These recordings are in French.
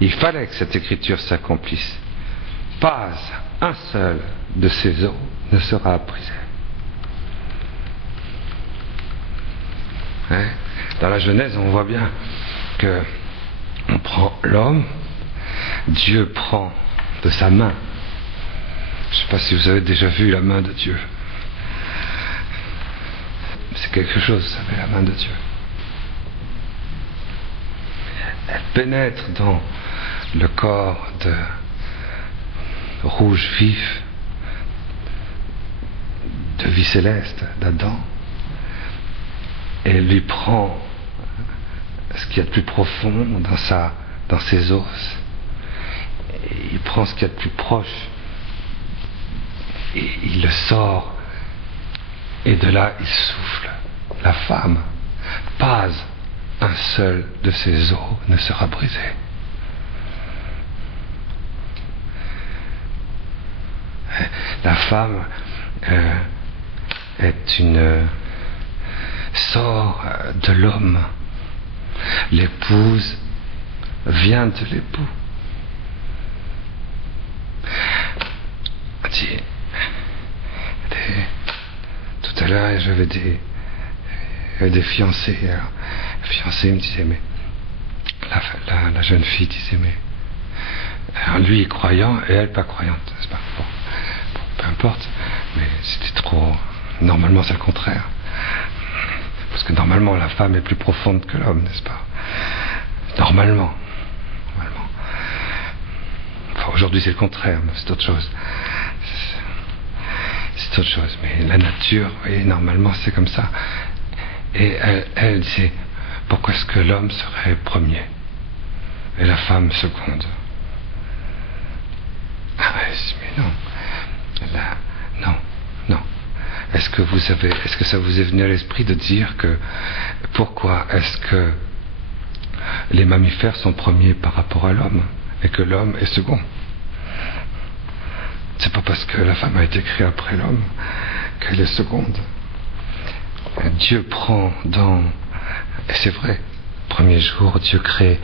Il fallait que cette écriture s'accomplisse. Pas un seul de ces os ne sera brisé. Hein? Dans la Genèse, on voit bien que on prend l'homme, Dieu prend de sa main. Je ne sais pas si vous avez déjà vu la main de Dieu. C'est quelque chose, vous savez, la main de Dieu. Elle pénètre dans le corps de rouge vif de vie céleste d'Adam et lui prend ce qu'il y a de plus profond dans ses os. Et il prend ce qu'il y a de plus proche et il le sort, et de là il souffle. La femme, pas un seul de ses os ne sera brisé. La femme sort de l'homme. L'épouse vient de l'époux. Tout à l'heure, j'avais des fiancés. Alors, la fiancée me disait, mais la jeune fille disait, mais alors lui est croyant et elle pas croyante, n'est-ce pas? Bon, peu importe, mais c'était trop. Normalement, c'est le contraire. Parce que normalement, la femme est plus profonde que l'homme, n'est-ce pas? Normalement. Enfin, aujourd'hui, c'est le contraire, mais c'est autre chose. C'est autre chose. Mais la nature, vous voyez, normalement, c'est comme ça. Et elle disait, pourquoi est-ce que l'homme serait premier et la femme seconde? Ah ouais, mais non. Non. Est-ce que ça vous est venu à l'esprit de dire que pourquoi est-ce que les mammifères sont premiers par rapport à l'homme et que l'homme est second? C'est pas parce que la femme a été créée après l'homme qu'elle est seconde. Dieu prend et c'est vrai, premier jour, Dieu crée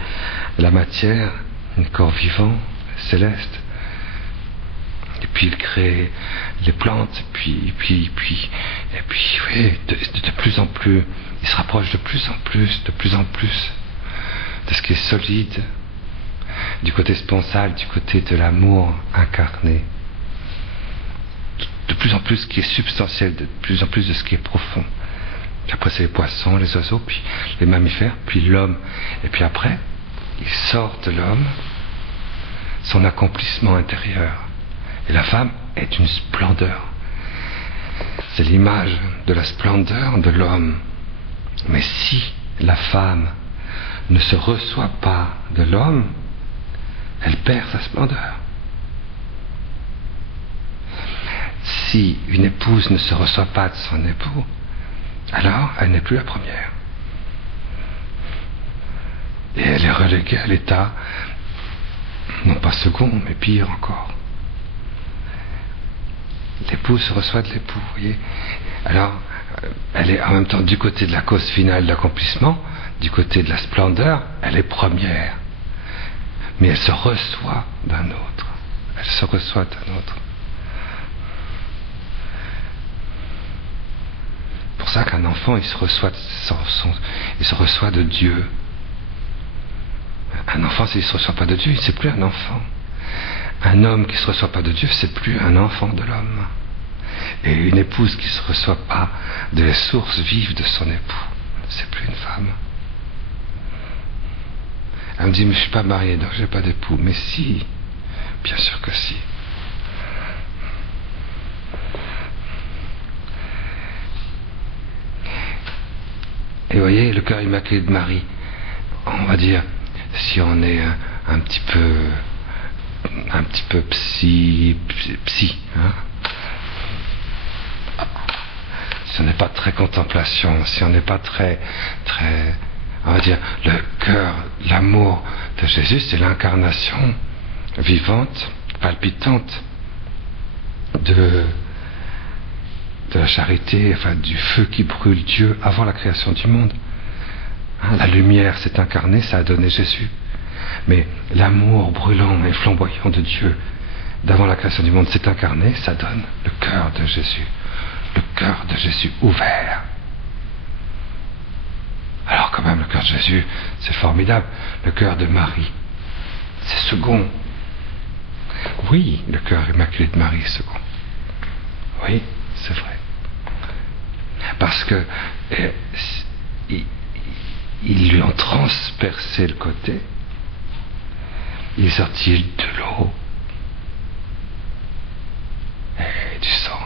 la matière, un corps vivant, céleste. Et puis il crée les plantes, et puis, oui, de plus en plus, il se rapproche de plus en plus de ce qui est solide, du côté sponsal, du côté de l'amour incarné. De plus en plus ce qui est substantiel, de plus en plus de ce qui est profond. Puis après c'est les poissons, les oiseaux, puis les mammifères, puis l'homme. Et puis après, il sort de l'homme son accomplissement intérieur. Et la femme est une splendeur. C'est l'image de la splendeur de l'homme. Mais si la femme ne se reçoit pas de l'homme, elle perd sa splendeur. Si une épouse ne se reçoit pas de son époux, alors elle n'est plus la première. Et elle est reléguée à l'état, non pas second, mais pire encore. L'épouse se reçoit de l'époux, vous voyez. Alors, elle est en même temps du côté de la cause finale de l'accomplissement, du côté de la splendeur, elle est première. Mais elle se reçoit d'un autre. C'est pour ça qu'un enfant, il se reçoit de Dieu. Un enfant, s'il ne se reçoit pas de Dieu, c'est plus un enfant. Un homme qui ne se reçoit pas de Dieu, c'est plus un enfant de l'homme. Et une épouse qui ne se reçoit pas de la source vive de son époux, c'est plus une femme. Elle me dit, mais je ne suis pas mariée, donc je n'ai pas d'époux. Mais si, bien sûr que si. Et vous voyez, le cœur immaculé de Marie, on va dire, si on est un petit peu psy, hein? Si on n'est pas très contemplation, si on n'est pas très, on va dire, le cœur, l'amour de Jésus, c'est l'incarnation vivante, palpitante de la charité, enfin du feu qui brûle Dieu avant la création du monde. Hein, la lumière s'est incarnée, ça a donné Jésus. Mais l'amour brûlant et flamboyant de Dieu, d'avant la création du monde, s'est incarné, ça donne le cœur de Jésus. Le cœur de Jésus ouvert. Alors quand même, le cœur de Jésus, c'est formidable. Le cœur de Marie, c'est second. Oui, le cœur immaculé de Marie est second. Oui, c'est vrai. Parce que ils lui ont transpercé le côté. Il est sorti de l'eau et du sang.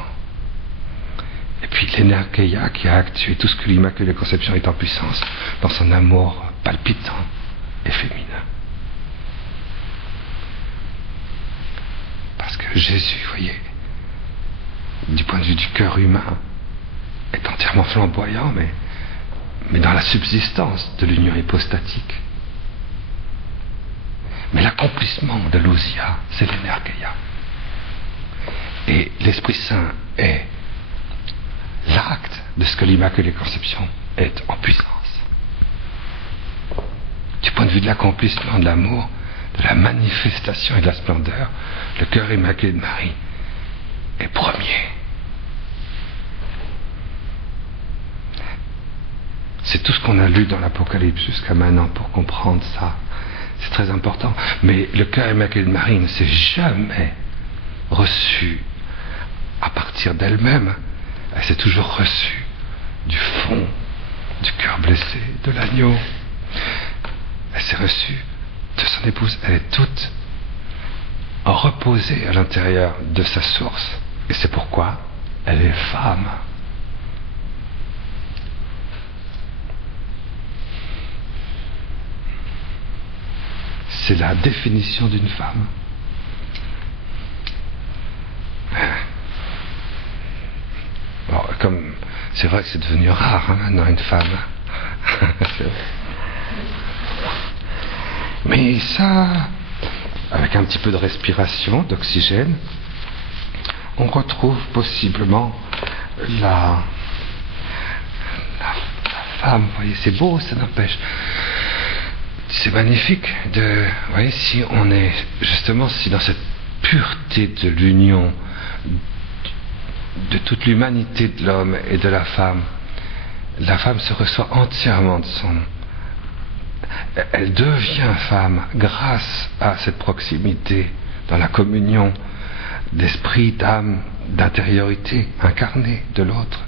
Et puis l'énergia qui a actué tout ce que l'Immaculée Conception est en puissance dans son amour palpitant et féminin. Parce que Jésus, voyez, du point de vue du cœur humain, est entièrement flamboyant, mais dans la subsistance de l'union hypostatique. Mais l'accomplissement de l'ousia, c'est l'énergia. Et l'Esprit Saint est l'acte de ce que l'Immaculée Conception est en puissance. Du point de vue de l'accomplissement de l'amour, de la manifestation et de la splendeur, le cœur immaculé de Marie est premier. C'est tout ce qu'on a lu dans l'Apocalypse jusqu'à maintenant pour comprendre ça. C'est très important. Mais le cœur immaculé de Marie ne s'est jamais reçu à partir d'elle-même. Elle s'est toujours reçue du fond du cœur blessé de l'agneau. Elle s'est reçue de son épouse. Elle est toute reposée à l'intérieur de sa source. Et c'est pourquoi elle est femme. C'est la définition d'une femme. Bon, comme c'est vrai que c'est devenu rare maintenant une femme. Mais ça, avec un petit peu de respiration, d'oxygène, on retrouve possiblement la femme. Vous voyez, c'est beau, ça n'empêche. C'est magnifique de, vous voyez, si on est justement, si dans cette pureté de l'union de toute l'humanité de l'homme et de la femme se reçoit entièrement de son, elle devient femme grâce à cette proximité dans la communion d'esprit, d'âme, d'intériorité incarnée de l'autre.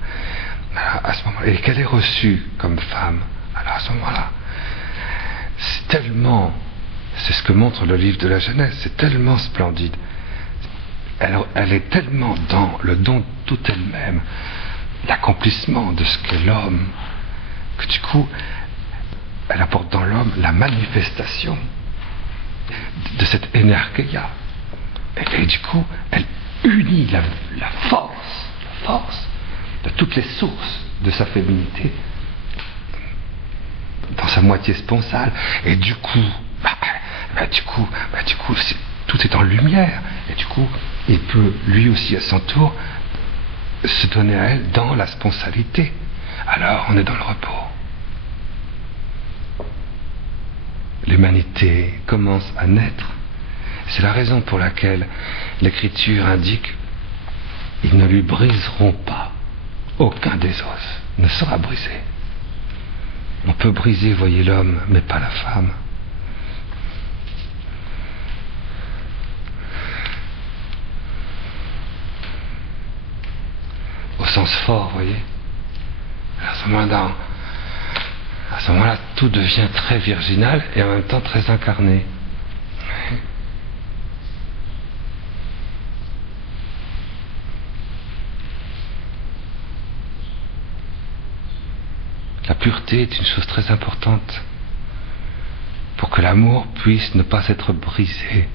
À ce moment-là, et qu'elle est reçue comme femme, alors à ce moment-là, c'est tellement, c'est ce que montre le livre de la Genèse, c'est tellement splendide. Elle est tellement dans le don tout elle-même, l'accomplissement de ce qu'est l'homme, que du coup, elle apporte dans l'homme la manifestation de cette énergia. Et du coup, elle unit la force de toutes les sources de sa féminité dans sa moitié sponsale, et du coup, tout est en lumière, et du coup, il peut lui aussi à son tour se donner à elle dans la sponsalité. Alors, on est dans le repos. L'humanité commence à naître. C'est la raison pour laquelle l'Écriture indique: ils ne lui briseront pas, aucun des os ne sera brisé. On peut briser, voyez, l'homme, mais pas la femme. Au sens fort, voyez. À ce moment-là, tout devient très virginal et en même temps très incarné. La pureté est une chose très importante pour que l'amour puisse ne pas être brisé.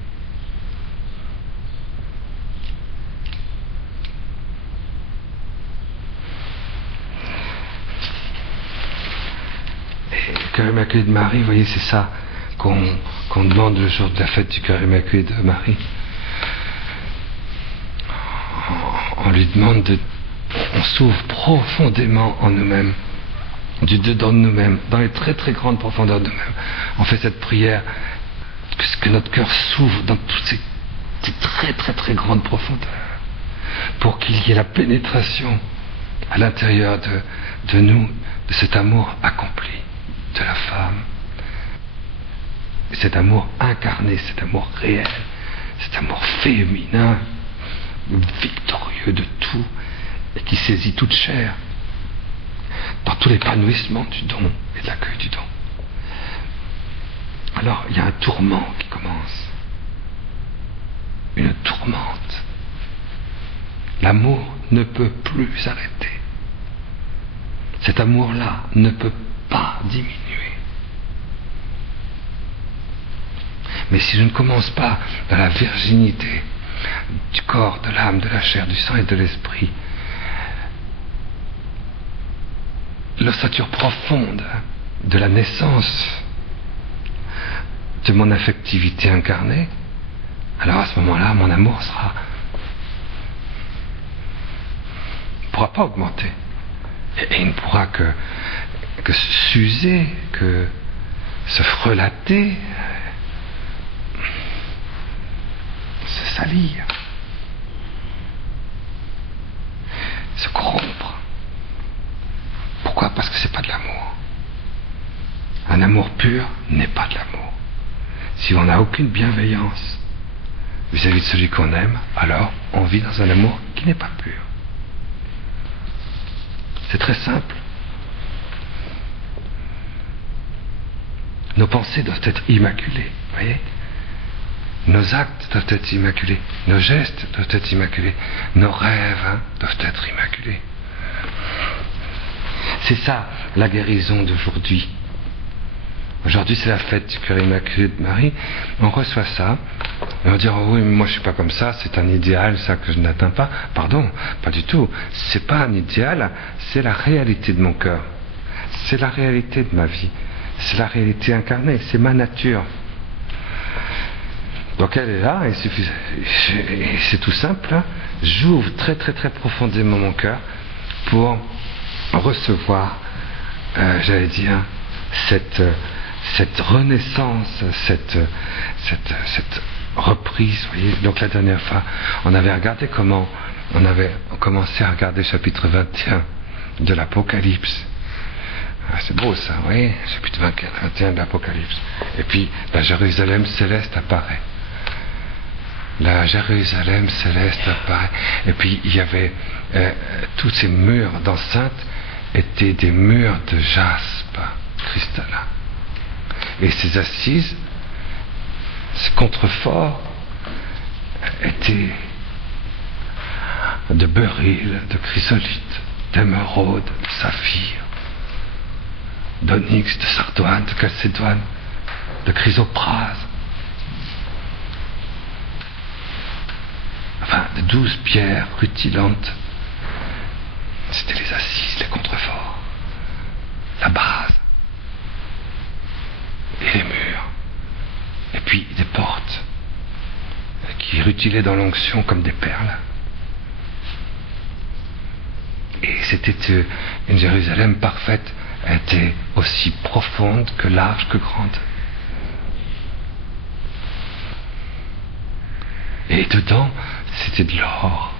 Et le cœur immaculé de Marie, vous voyez, c'est ça qu'on demande le jour de la fête du cœur immaculé de Marie. On lui demande on s'ouvre profondément en nous-mêmes, du dedans de nous-mêmes, dans les très très grandes profondeurs de nous-mêmes. On fait cette prière que notre cœur s'ouvre dans toutes ces très très très grandes profondeurs, pour qu'il y ait la pénétration à l'intérieur de nous, de cet amour accompli de la femme, cet amour incarné, cet amour réel, cet amour féminin, victorieux de tout, et qui saisit toute chair, dans tout l'épanouissement du don et de l'accueil du don. Alors, il y a un tourment qui commence, une tourmente. L'amour ne peut plus s'arrêter. Cet amour-là ne peut pas diminuer. Mais si je ne commence pas dans la virginité du corps, de l'âme, de la chair, du sang et de l'esprit, l'ossature profonde de la naissance de mon affectivité incarnée, alors à ce moment-là, mon amour ne pourra pas augmenter. Et il ne pourra que s'user, que se frelater, se salir, se corrompre. Pourquoi? Parce que c'est pas de l'amour. Un amour pur n'est pas de l'amour. Si on n'a aucune bienveillance vis-à-vis de celui qu'on aime, alors on vit dans un amour qui n'est pas pur. C'est très simple. Nos pensées doivent être immaculées, voyez? Nos actes doivent être immaculés, nos gestes doivent être immaculés, nos rêves doivent être immaculés. C'est ça la guérison d'aujourd'hui. Aujourd'hui, c'est la fête du cœur immaculé de Marie. On reçoit ça, et on va dire oh oui, mais moi je suis pas comme ça, c'est un idéal, ça que je n'atteins pas. Pardon, pas du tout. C'est pas un idéal, c'est la réalité de mon cœur. C'est la réalité de ma vie. C'est la réalité incarnée, c'est ma nature. Donc elle est là, et c'est tout simple. Hein. J'ouvre très très très profondément mon cœur pour recevoir, j'allais dire, cette renaissance, cette reprise. Vous voyez, donc la dernière fois, on avait regardé comment on avait commencé à regarder chapitre 21 de l'Apocalypse. Ah, c'est beau ça, vous voyez, chapitre 21 de l'Apocalypse. Et puis la Jérusalem céleste apparaît. La Jérusalem céleste apparaît. Et puis il y avait tous ces murs d'enceinte étaient des murs de jaspe cristallin. Et ces assises, ces contreforts étaient de beryl, de chrysolite, d'émeraude, de saphir, d'onyx, de sardoine, de calcédoine, de chrysoprase. Enfin, de 12 pierres rutilantes. C'était les assises, les contreforts, la base, et les murs, et puis des portes qui rutilaient dans l'onction comme des perles. Et c'était une Jérusalem parfaite. Elle était aussi profonde que large que grande. Et dedans, c'était de l'or.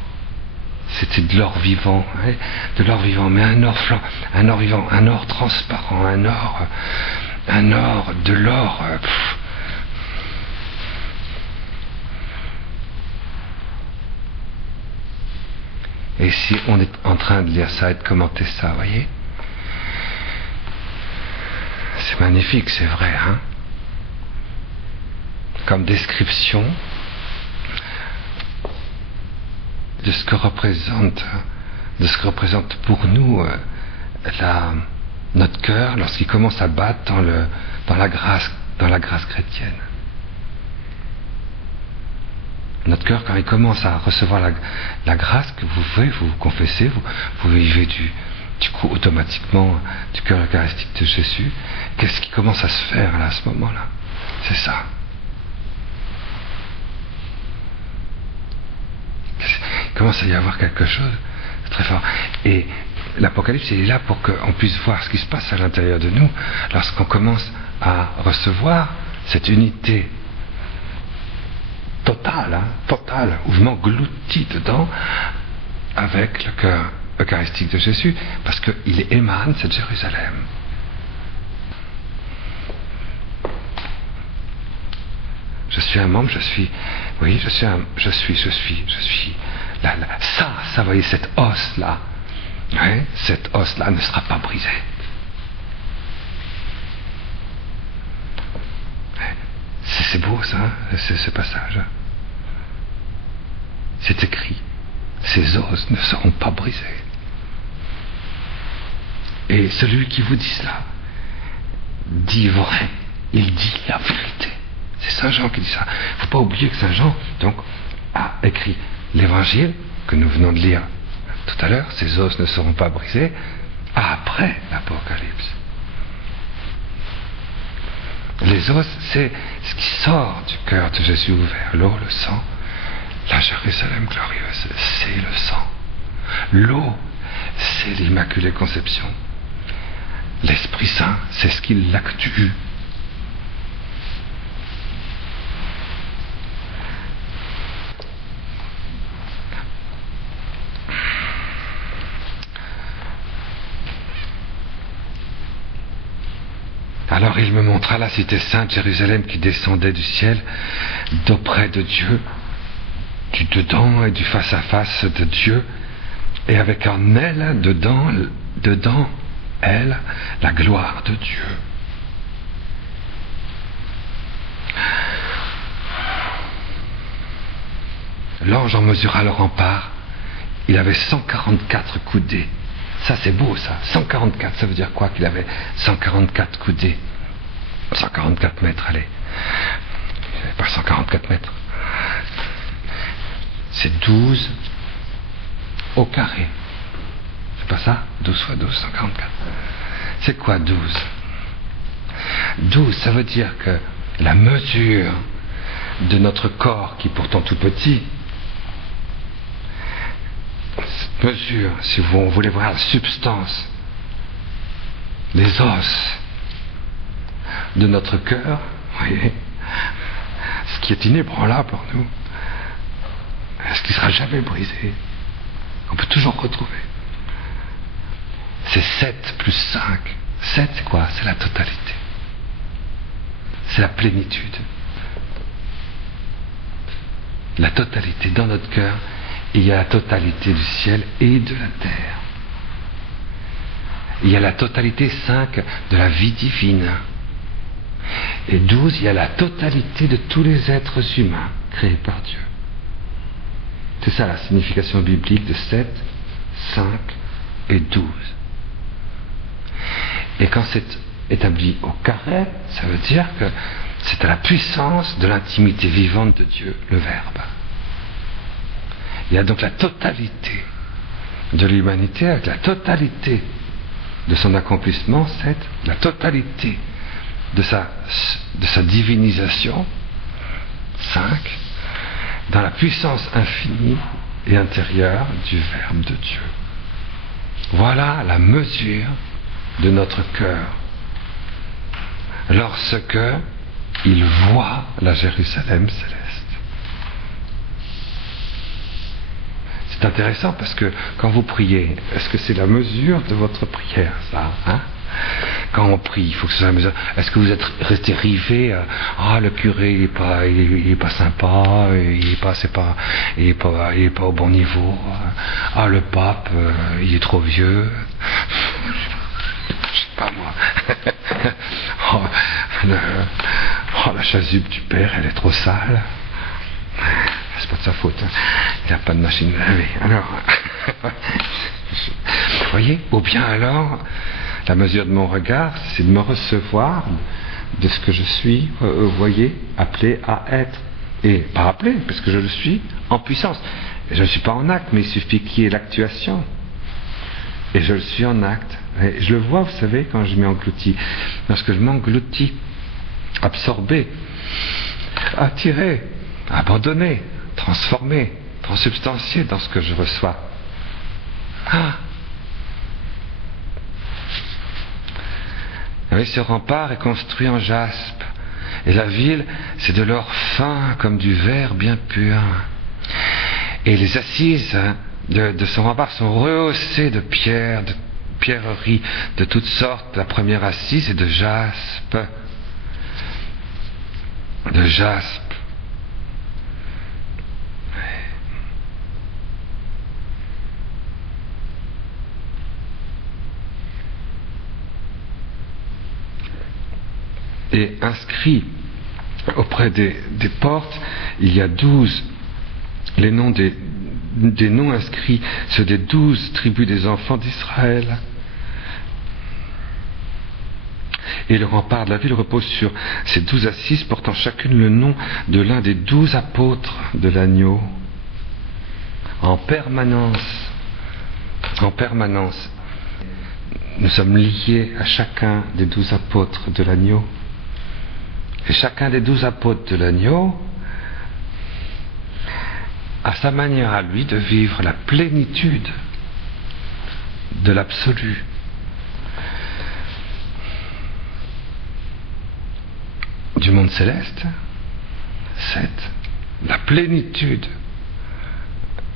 C'était de l'or vivant, hein, de l'or vivant, mais un or vivant, un or transparent, un or, de l'or. Et si on est en train de lire ça et de commenter ça, vous voyez, c'est magnifique, c'est vrai, hein, comme description de ce que représente pour nous notre cœur lorsqu'il commence à battre dans la grâce chrétienne. Notre cœur, quand il commence à recevoir la grâce que vous pouvez, vous confessez, vous vivez du coup automatiquement du cœur eucharistique de Jésus, qu'est-ce qui commence à se faire là, à ce moment-là? C'est ça. Il commence à y avoir quelque chose de très fort. Et l'Apocalypse, il est là pour qu'on puisse voir ce qui se passe à l'intérieur de nous lorsqu'on commence à recevoir cette unité totale, totale, où je m'engloutis dedans avec le cœur eucharistique de Jésus, parce qu'il émane cette Jérusalem. Je suis un membre, je suis ça, voyez, cet os-là, ouais, cet os-là ne sera pas brisé. C'est beau ça, ce passage. C'est écrit, ces os ne seront pas brisés. Et celui qui vous dit cela, dit vrai, il dit la vérité. C'est Saint Jean qui dit ça. Il ne faut pas oublier que Saint Jean, donc, a écrit l'évangile que nous venons de lire tout à l'heure, ces os ne seront pas brisés, après l'Apocalypse. Les os, c'est ce qui sort du cœur de Jésus ouvert. L'eau, le sang, la Jérusalem glorieuse, c'est le sang. L'eau, c'est l'Immaculée Conception. L'Esprit Saint, c'est ce qui l'actue. Alors il me montra la cité sainte Jérusalem qui descendait du ciel, d'auprès de Dieu, du dedans et du face-à-face de Dieu, et avec en elle, dedans elle, la gloire de Dieu. L'ange en mesura le rempart, il avait 144 coudées. Ça c'est beau ça, 144, ça veut dire quoi qu'il avait 144 coudées? 144 mètres, allez. Pas 144 mètres. C'est 12 au carré. C'est pas ça? 12 fois 12, 144. C'est quoi 12? 12, ça veut dire que la mesure de notre corps, qui est pourtant tout petit, cette mesure, si vous voulez voir la substance, les os de notre cœur, voyez, ce qui est inébranlable en nous, ce qui ne sera jamais brisé, on peut toujours retrouver. C'est 7 plus 5. 7, c'est quoi? C'est la totalité. C'est la plénitude. La totalité dans notre cœur, il y a la totalité du ciel et de la terre. Il y a la totalité 5 de la vie divine. Et 12, il y a la totalité de tous les êtres humains créés par Dieu. C'est ça la signification biblique de 7, 5 et 12. Et quand c'est établi au carré, ça veut dire que c'est à la puissance de l'intimité vivante de Dieu, le Verbe. Il y a donc la totalité de l'humanité avec la totalité de son accomplissement, 7, la totalité de sa divinisation, 5, dans la puissance infinie et intérieure du Verbe de Dieu. Voilà la mesure de notre cœur lorsque il voit la Jérusalem céleste. C'est intéressant parce que quand vous priez, est-ce que c'est la mesure de votre prière, ça, hein? Quand on prie, il faut que ce soit la mesure. Est-ce que vous êtes resté rivé à le curé il est pas sympa, il est pas au bon niveau, le pape il est trop vieux, je sais pas moi. La chasuble du père elle est trop sale. C'est pas de sa faute, hein. Il n'a pas de machine à laver. Alors, vous voyez, ou bien alors, la mesure de mon regard, c'est de me recevoir de ce que je suis, vous voyez, appelé à être. Et pas appelé, parce que je le suis en puissance. Je ne suis pas en acte, mais il suffit qu'il y ait l'actuation. Et je le suis en acte. Et je le vois, vous savez, quand je m'engloutis. Lorsque je m'engloutis, absorbé, attiré, abandonné, transformé, transubstantié dans ce que je reçois. Vous voyez, ce rempart est construit en jaspe Et la ville, c'est de l'or fin comme du verre bien pur. Et les assises de son rempart sont rehaussées de pierres, de pierreries de toutes sortes. La première assise est de jaspe. De jaspe. Et inscrit auprès des portes, il y a 12, les noms des noms inscrits, ceux des 12 tribus des enfants d'Israël. Et le rempart de la ville repose sur ces 12 assises portant chacune le nom de l'un des 12 apôtres de l'agneau. En permanence, nous sommes liés à chacun des 12 apôtres de l'agneau. Et chacun des 12 apôtres de l'agneau a sa manière à lui de vivre la plénitude de l'absolu. Du monde céleste, 7. La plénitude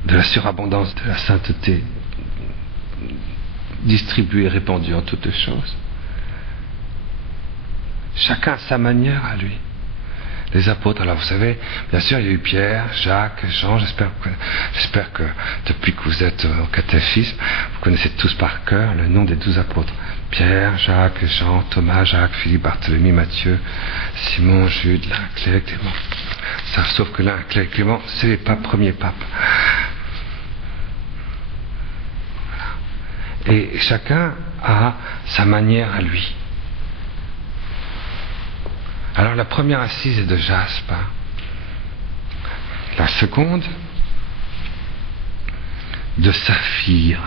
de la surabondance de la sainteté distribuée et répandue en toutes choses. Chacun a sa manière à lui. Les apôtres, alors vous savez, bien sûr il y a eu Pierre, Jacques, Jean, j'espère que depuis que vous êtes au catéchisme, vous connaissez tous par cœur le nom des 12 apôtres. Pierre, Jacques, Jean, Thomas, Jacques, Philippe, Barthélemy, Matthieu, Simon, Jude, l'un, Claire, Clément. Ça, sauf que l'un, Claire, Clément, c'est les premiers papes. Voilà. Et chacun a sa manière à lui. Alors la première assise est de jaspe, la seconde de saphir.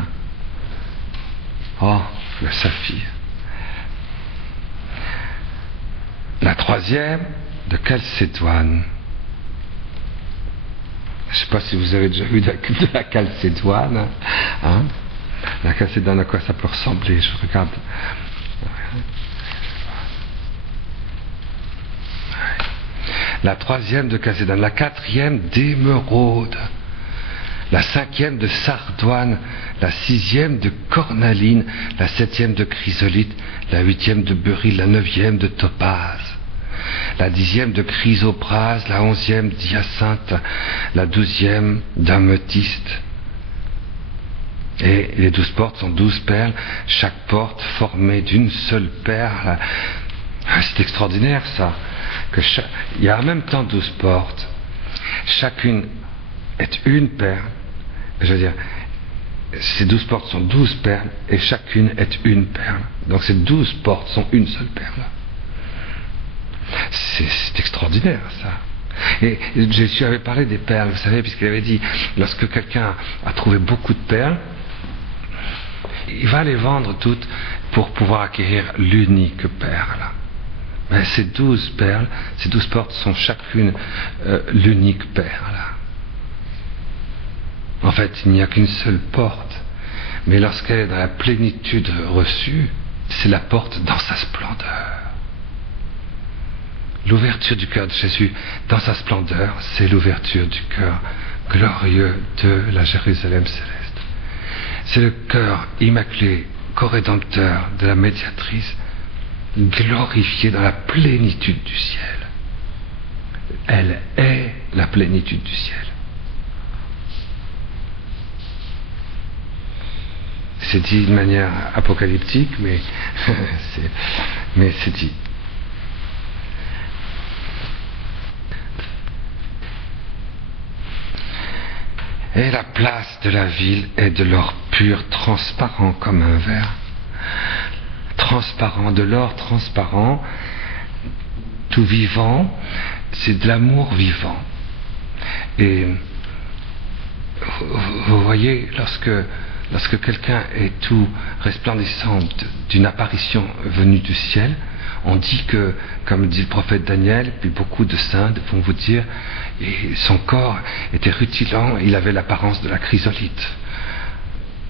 Oh, le saphir. La troisième de calcédoine. Je ne sais pas si vous avez déjà vu de la calcédoine. Hein? La calcédoine, à quoi ça peut ressembler? Je regarde. La troisième de calcédoine, la quatrième d'émeraude, la cinquième de sardoine, la sixième de cornaline, la septième de chrysolite, la huitième de beryl, la neuvième de topaze, la dixième de chrysoprase, la onzième d'hyacinthe, la douzième d'améthyste. Et les 12 portes sont 12 perles, chaque porte formée d'une seule perle. C'est extraordinaire ça. Il y a en même temps 12 portes, chacune est une perle. Je veux dire, ces 12 portes sont 12 perles et chacune est une perle. Donc ces 12 portes sont une seule perle. C'est extraordinaire ça. Et Jésus avait parlé des perles, vous savez, puisqu'il avait dit, lorsque quelqu'un a trouvé beaucoup de perles, il va les vendre toutes pour pouvoir acquérir l'unique perle. Mais ces 12 perles, ces 12 portes sont chacune l'unique perle. En fait, il n'y a qu'une seule porte, mais lorsqu'elle est dans la plénitude reçue, c'est la porte dans sa splendeur. L'ouverture du cœur de Jésus dans sa splendeur, c'est l'ouverture du cœur glorieux de la Jérusalem céleste. C'est le cœur immaculé, co-rédempteur de la médiatrice, glorifiée dans la plénitude du ciel. Elle est la plénitude du ciel. C'est dit de manière apocalyptique, mais c'est dit. Et la place de la ville est de l'or pur, transparent comme un verre. Transparent, de l'or transparent, tout vivant, c'est de l'amour vivant. Et vous voyez, lorsque quelqu'un est tout resplendissant d'une apparition venue du ciel, on dit que, comme dit le prophète Daniel, puis beaucoup de saints vont vous dire, et son corps était rutilant, il avait l'apparence de la chrysolite,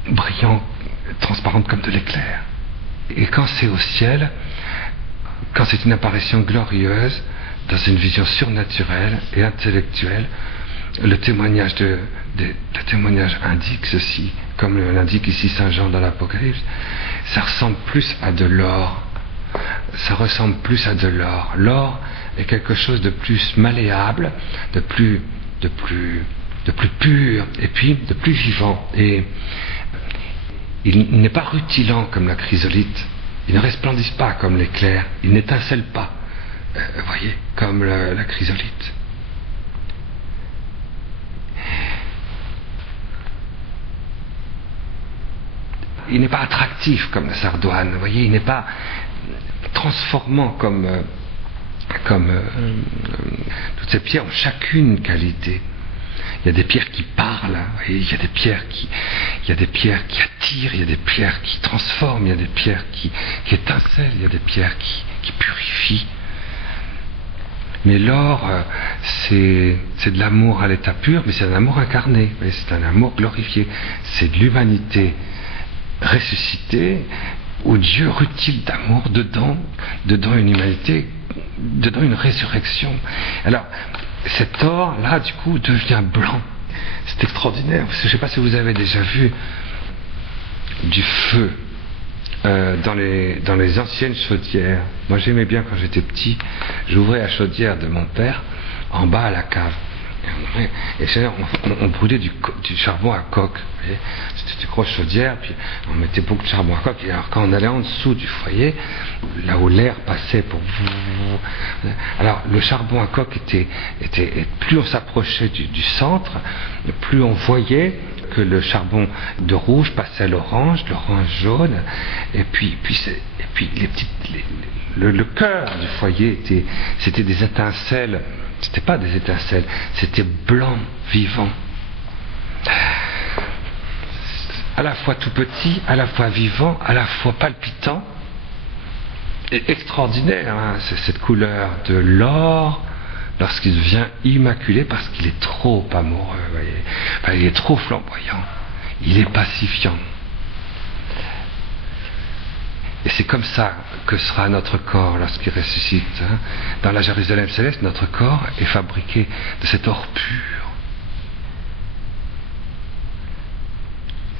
brillant, transparente comme de l'éclair. Et quand c'est au ciel, quand c'est une apparition glorieuse, dans une vision surnaturelle et intellectuelle. Le témoignage indique ceci, comme l'indique ici Saint Jean dans l'Apocalypse. Ça ressemble plus à de l'or. Ça ressemble plus à de l'or. L'or est quelque chose de plus malléable, de plus pur, et puis de plus vivant. Et il n'est pas rutilant comme la chrysolite. Il ne resplendit pas comme l'éclair. Il n'étincelle pas, voyez, comme la chrysolite. Il n'est pas attractif comme la sardoine, vous voyez, il n'est pas transformant comme toutes ces pierres ont chacune une qualité. Il y a des pierres qui parlent, voyez, il y a des pierres qui attirent, il y a des pierres qui transforment, il y a des pierres qui étincellent, il y a des pierres qui purifient. Mais l'or, c'est de l'amour à l'état pur, mais c'est un amour incarné, c'est un amour glorifié, c'est de l'humanité ressuscitée, où Dieu rutile d'amour dedans une humanité, dedans une résurrection. Alors, cet or, là, du coup, devient blanc. C'est extraordinaire. Je ne sais pas si vous avez déjà vu du feu dans les anciennes chaudières. Moi, j'aimais bien quand j'étais petit. J'ouvrais la chaudière de mon père en bas à la cave. Et on brûlait du charbon à coque. C'était une grosse chaudière, puis on mettait beaucoup de charbon à coque. Et alors quand on allait en dessous du foyer, là où l'air passait alors le charbon à coque était plus on s'approchait du centre, plus on voyait que le charbon de rouge passait à l'orange jaune, et puis le cœur du foyer c'était des étincelles. C'était pas des étincelles, c'était blanc, vivant. À la fois tout petit, à la fois vivant, à la fois palpitant. Et extraordinaire, hein, c'est cette couleur de l'or lorsqu'il devient immaculé parce qu'il est trop amoureux, voyez. Enfin, il est trop flamboyant, il est pacifiant. Et c'est comme ça que sera notre corps lorsqu'il ressuscite. Hein. Dans la Jérusalem céleste, notre corps est fabriqué de cet or pur.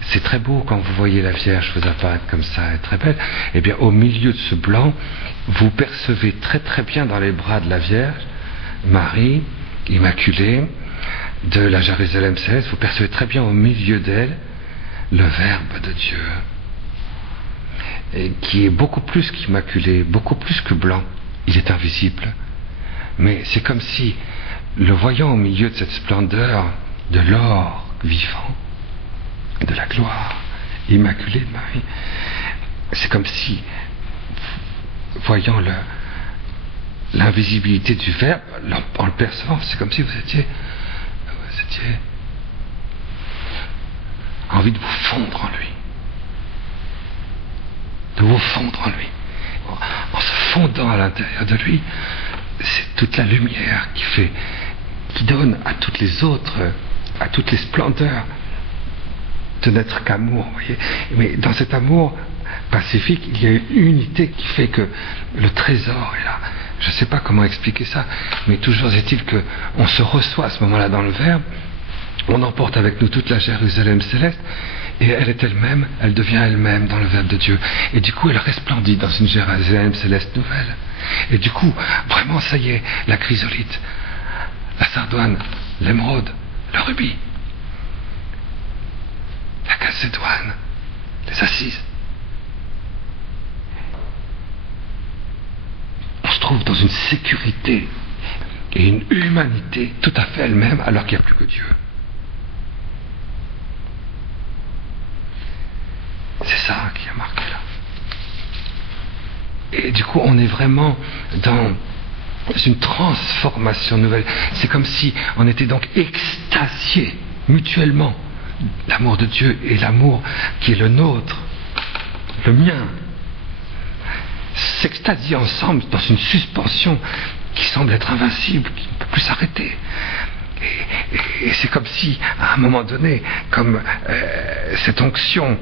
C'est très beau quand vous voyez la Vierge vous apparaître comme ça, elle est très belle. Eh bien, au milieu de ce blanc, vous percevez très très bien dans les bras de la Vierge, Marie, immaculée, de la Jérusalem céleste, vous percevez très bien au milieu d'elle le Verbe de Dieu. Et qui est beaucoup plus qu'immaculé, beaucoup plus que blanc. Il est invisible. Mais c'est comme si, le voyant au milieu de cette splendeur de l'or vivant, de la gloire immaculée de Marie, c'est comme si, voyant l'invisibilité du Verbe, en le percevant, c'est comme si vous étiez envie de vous fondre en lui. De vous fondre en lui. En se fondant à l'intérieur de lui, c'est toute la lumière qui donne à toutes les autres, à toutes les splendeurs de n'être qu'amour, vous voyez. Mais dans cet amour pacifique, il y a une unité qui fait que le trésor est là. Je ne sais pas comment expliquer ça, mais toujours est-il qu'on se reçoit à ce moment-là dans le Verbe, on emporte avec nous toute la Jérusalem céleste, et elle est elle-même, elle devient elle-même dans le Verbe de Dieu. Et du coup, elle resplendit dans une Jérusalem céleste nouvelle. Et du coup, vraiment, ça y est, la chrysolite, la sardoine, l'émeraude, le rubis, la calcédoine, les assises. On se trouve dans une sécurité et une humanité tout à fait elle-même, alors qu'il n'y a plus que Dieu. C'est ça qui a marqué là. Et du coup, on est vraiment dans une transformation nouvelle. C'est comme si on était donc extasiés mutuellement. L'amour de Dieu et l'amour qui est le nôtre, le mien, s'extasient ensemble dans une suspension qui semble être invincible, qui ne peut plus s'arrêter. Et c'est comme si, à un moment donné, comme cette onction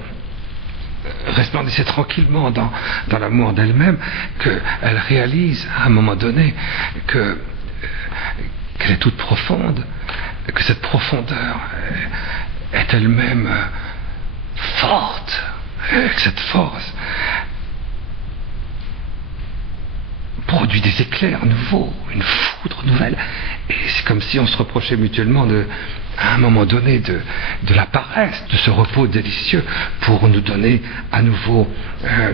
resplendissait tranquillement dans l'amour d'elle-même, qu'elle réalise à un moment donné que qu'elle est toute profonde, que cette profondeur est elle-même forte, que cette force produit des éclairs nouveaux, une foudre nouvelle. Et c'est comme si on se reprochait mutuellement à un moment donné de la paresse, de ce repos délicieux, pour nous donner à nouveau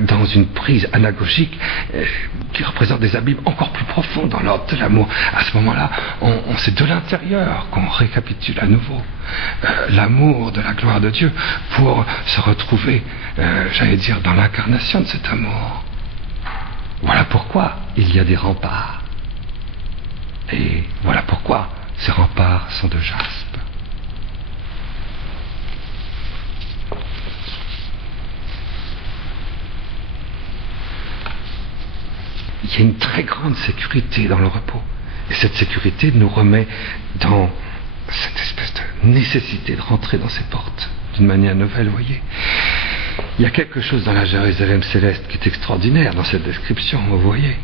dans une prise anagogique qui représente des abîmes encore plus profonds dans l'ordre de l'amour. À ce moment-là, c'est de l'intérieur qu'on récapitule à nouveau l'amour de la gloire de Dieu pour se retrouver, j'allais dire, dans l'incarnation de cet amour. Voilà pourquoi il y a des remparts. Et voilà pourquoi ces remparts sont de jaspe. Il y a une très grande sécurité dans le repos. Et cette sécurité nous remet dans cette espèce de nécessité de rentrer dans ces portes d'une manière nouvelle, vous voyez. Il y a quelque chose dans la Jérusalem céleste qui est extraordinaire dans cette description, vous voyez.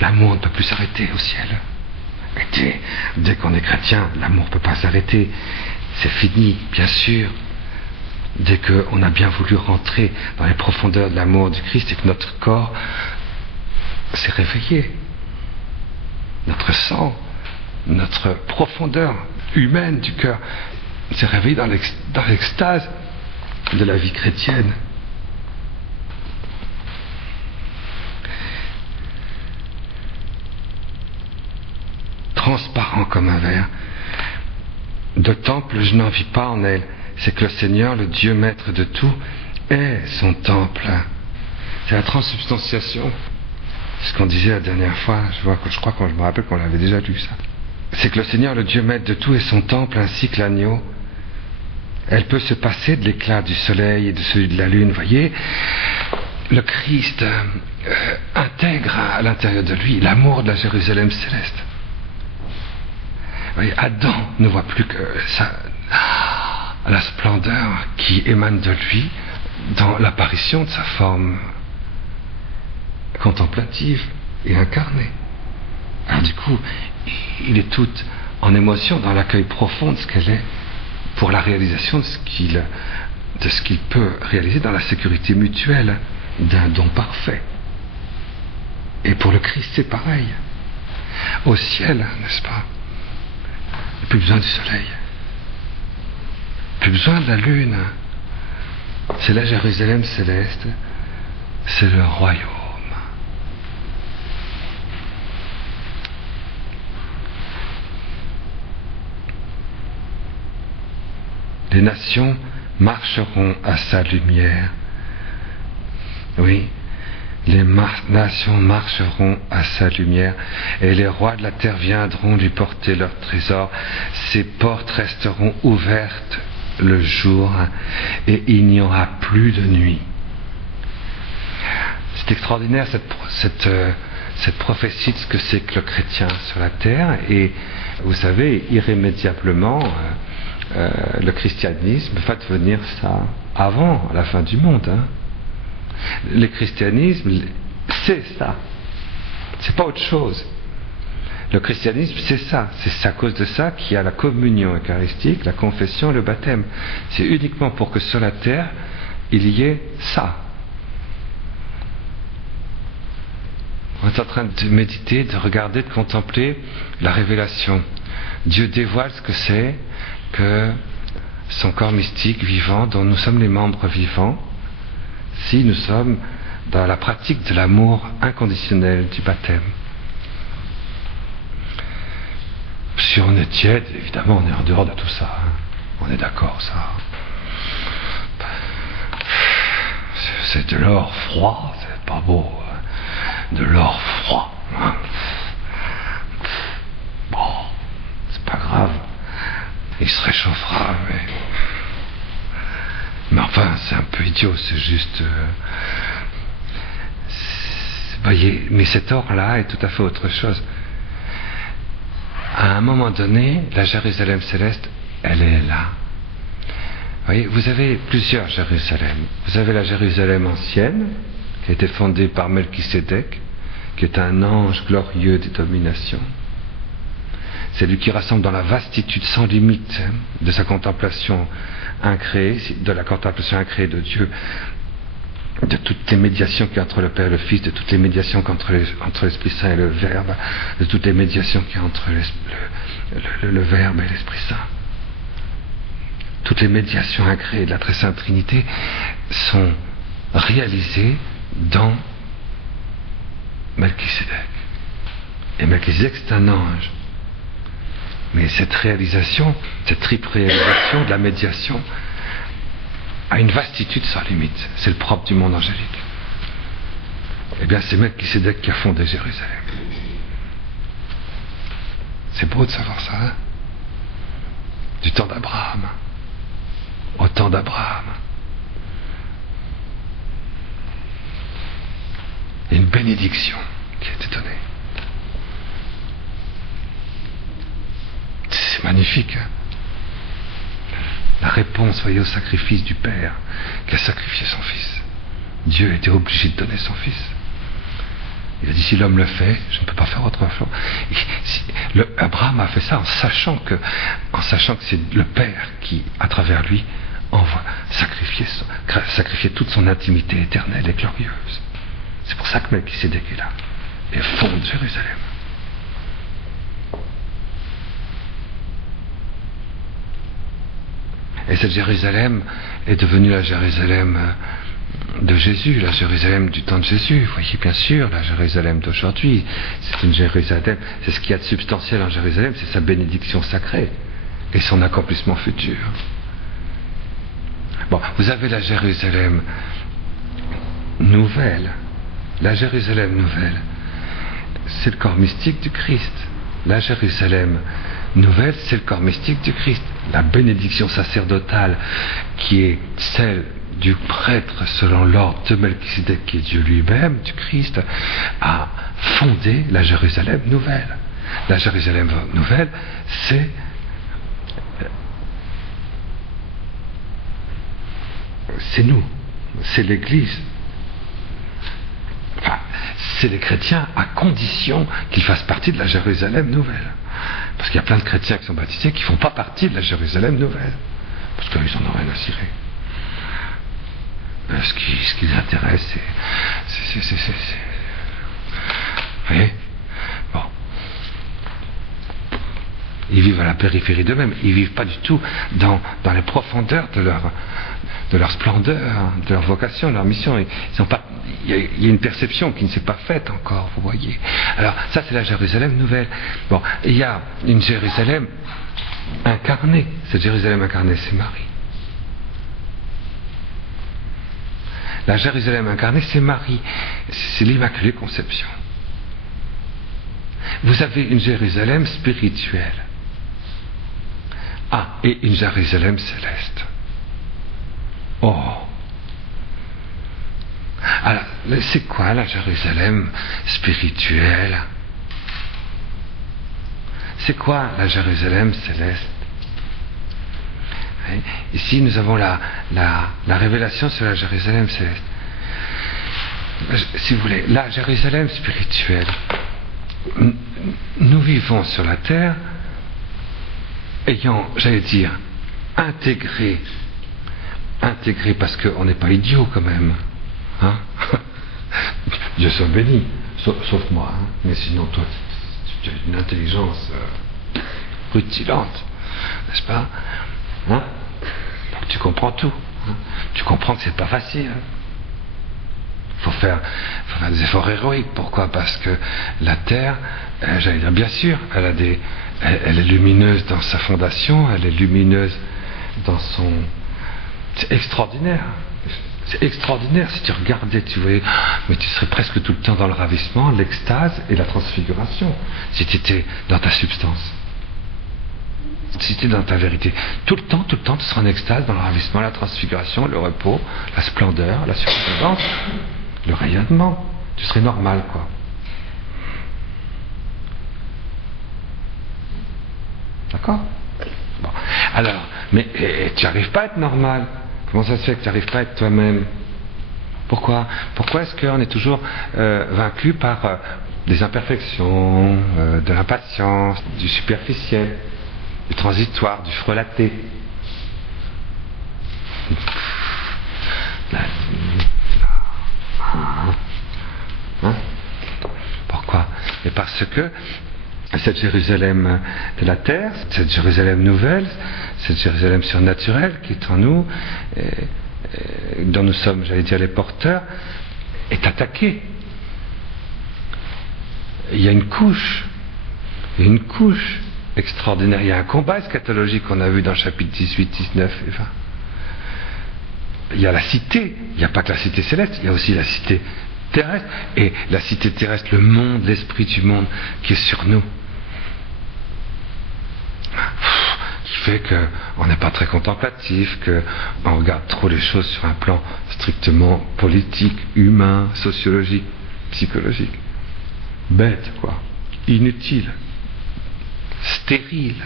L'amour ne peut plus s'arrêter au ciel. Et dès qu'on est chrétien, l'amour ne peut pas s'arrêter. C'est fini, bien sûr. Dès qu'on a bien voulu rentrer dans les profondeurs de l'amour du Christ et que notre corps s'est réveillé. Notre sang, notre profondeur humaine du cœur s'est réveillé dans l'extase de la vie chrétienne. Transparent comme un verre. De temple, je n'en vis pas en elle. C'est que le Seigneur, le Dieu maître de tout, est son temple. C'est la transsubstantiation. C'est ce qu'on disait la dernière fois. Je crois que je me rappelle qu'on l'avait déjà lu, ça. C'est que le Seigneur, le Dieu maître de tout, est son temple, ainsi que l'agneau. Elle peut se passer de l'éclat du soleil et de celui de la lune, voyez. Le Christ intègre à l'intérieur de lui l'amour de la Jérusalem céleste. Vous voyez, Adam ne voit plus que la splendeur qui émane de lui dans l'apparition de sa forme contemplative et incarnée. Alors du coup, il est tout en émotion dans l'accueil profond de ce qu'elle est pour la réalisation de ce qu'il peut réaliser dans la sécurité mutuelle d'un don parfait. Et pour le Christ, c'est pareil. Au ciel, n'est-ce pas? Il n'y a plus besoin du soleil. Plus besoin de la lune. C'est la Jérusalem céleste. C'est le royaume. Les nations marcheront à sa lumière. Oui, les nations marcheront à sa lumière, et les rois de la terre viendront lui porter leurs trésors. Ses portes resteront ouvertes le jour, et il n'y aura plus de nuit. C'est extraordinaire cette prophétie de ce que c'est que le chrétien sur la terre, et vous savez, irrémédiablement, le christianisme va devenir ça avant la fin du monde. Le christianisme, c'est ça. C'est pas autre chose. Le christianisme, c'est ça. C'est à cause de ça qu'il y a la communion eucharistique, la confession, le baptême. C'est uniquement pour que sur la terre, il y ait ça. On est en train de méditer, de regarder, de contempler la révélation. Dieu dévoile ce que c'est que son corps mystique vivant, dont nous sommes les membres vivants, si nous sommes dans la pratique de l'amour inconditionnel du baptême. Si on est tiède, évidemment, on est en dehors de tout ça. On est d'accord, ça. C'est de l'or froid, c'est pas beau. De l'or froid. Bon, c'est pas grave. Il se réchauffera, mais enfin, c'est un peu idiot, c'est juste... voyez, mais cet or-là est tout à fait autre chose. À un moment donné, la Jérusalem céleste, elle est là. Voyez, vous avez plusieurs Jérusalem. Vous avez la Jérusalem ancienne, qui a été fondée par Melchisédek, qui est un ange glorieux des dominations. C'est lui qui rassemble dans la vastitude sans limite de sa contemplation incréée, de la contemplation incréée de Dieu, de toutes les médiations qu'il y a entre le Père et le Fils, de toutes les médiations qu'il y a entre l'Esprit Saint et le Verbe, de toutes les médiations qu'il y a entre le Verbe et l'Esprit Saint. Toutes les médiations incréées de la Très Sainte Trinité sont réalisées dans Melchisédek. Et Melchisédek, c'est un ange. Mais cette réalisation, cette triple réalisation de la médiation, a une vastitude sans limite. C'est le propre du monde angélique. Eh bien, c'est Melchisédek qui a fondé Jérusalem. C'est beau de savoir ça, hein? Du temps d'Abraham au temps d'Abraham. Il y a une bénédiction qui a été donnée. C'est magnifique, hein? La réponse, voyez, au sacrifice du Père qui a sacrifié son Fils. Dieu était obligé de donner son Fils. Il a dit, si l'homme le fait, je ne peux pas faire autre chose. Abraham a fait ça en sachant que c'est le Père qui, à travers lui, envoie sacrifier toute son intimité éternelle et glorieuse. C'est pour ça que Melchisédek est là et fonde Jérusalem. Et cette Jérusalem est devenue la Jérusalem de Jésus, la Jérusalem du temps de Jésus. Vous voyez, bien sûr, la Jérusalem d'aujourd'hui, c'est une Jérusalem, c'est ce qu'il y a de substantiel en Jérusalem, c'est sa bénédiction sacrée et son accomplissement futur. Bon, vous avez la Jérusalem nouvelle. La Jérusalem nouvelle, c'est le corps mystique du Christ. La Jérusalem nouvelle, c'est le corps mystique du Christ. La bénédiction sacerdotale qui est celle du prêtre selon l'ordre de Melchisédek, qui est Dieu lui-même, du Christ, a fondé la Jérusalem nouvelle. La Jérusalem nouvelle, c'est nous, c'est l'Église. Enfin, c'est les chrétiens à condition qu'ils fassent partie de la Jérusalem nouvelle. Parce qu'il y a plein de chrétiens qui sont baptisés qui ne font pas partie de la Jérusalem nouvelle. Parce qu'ils n'en ont rien à cirer. Ce qui les intéresse, c'est... Vous voyez? Bon. Ils vivent à la périphérie d'eux-mêmes. Ils ne vivent pas du tout dans les profondeurs de leur splendeur, de leur vocation, de leur mission. Il y a une perception qui ne s'est pas faite encore, vous voyez. Alors, ça, c'est la Jérusalem nouvelle. Bon, il y a une Jérusalem incarnée. Cette Jérusalem incarnée, c'est Marie. La Jérusalem incarnée, c'est Marie. C'est l'Immaculée Conception. Vous avez une Jérusalem spirituelle. Ah, et une Jérusalem céleste. Oh! Alors, c'est quoi la Jérusalem spirituelle? C'est quoi la Jérusalem céleste? Ici, nous avons la révélation sur la Jérusalem céleste. Si vous voulez, la Jérusalem spirituelle. Nous vivons sur la terre ayant, j'allais dire, intégré parce qu'on n'est pas idiot quand même. Hein? Dieu soit béni, sauf moi. Hein? Mais sinon, toi, tu as une intelligence rutilante, n'est-ce pas? Hein? Donc tu comprends tout. Hein? Tu comprends que c'est pas facile. Il faut faire des efforts héroïques. Pourquoi? Parce que la Terre, j'allais dire, bien sûr, elle est lumineuse dans sa fondation, elle est lumineuse dans son... C'est extraordinaire. C'est extraordinaire si tu regardais, tu voyais, mais tu serais presque tout le temps dans le ravissement, l'extase et la transfiguration, si tu étais dans ta substance. Si tu es dans ta vérité, tout le temps, tu seras en extase, dans le ravissement, la transfiguration, le repos, la splendeur, la surabondance, le rayonnement. Tu serais normal, quoi. D'accord? Bon. Alors, mais tu n'arrives pas à être normal. Comment ça se fait que tu n'arrives pas à être toi-même? Pourquoi est-ce qu'on est toujours vaincu par des imperfections, de l'impatience, du superficiel, du transitoire, du frelaté. Hein? Pourquoi? Et parce que cette Jérusalem de la terre, cette Jérusalem nouvelle, cette Jérusalem surnaturelle qui est en nous, dont nous sommes, j'allais dire, les porteurs, est attaquée. Il y a une couche extraordinaire. Il y a un combat eschatologique qu'on a vu dans le chapitre 18, 19 et 20. Il y a la cité, il n'y a pas que la cité céleste, il y a aussi la cité terrestre, et la cité terrestre, le monde, l'esprit du monde qui est sur nous, qui fait qu'on n'est pas très contemplatif, qu'on regarde trop les choses sur un plan strictement politique, humain, sociologique, psychologique. Bête, quoi. Inutile, stérile,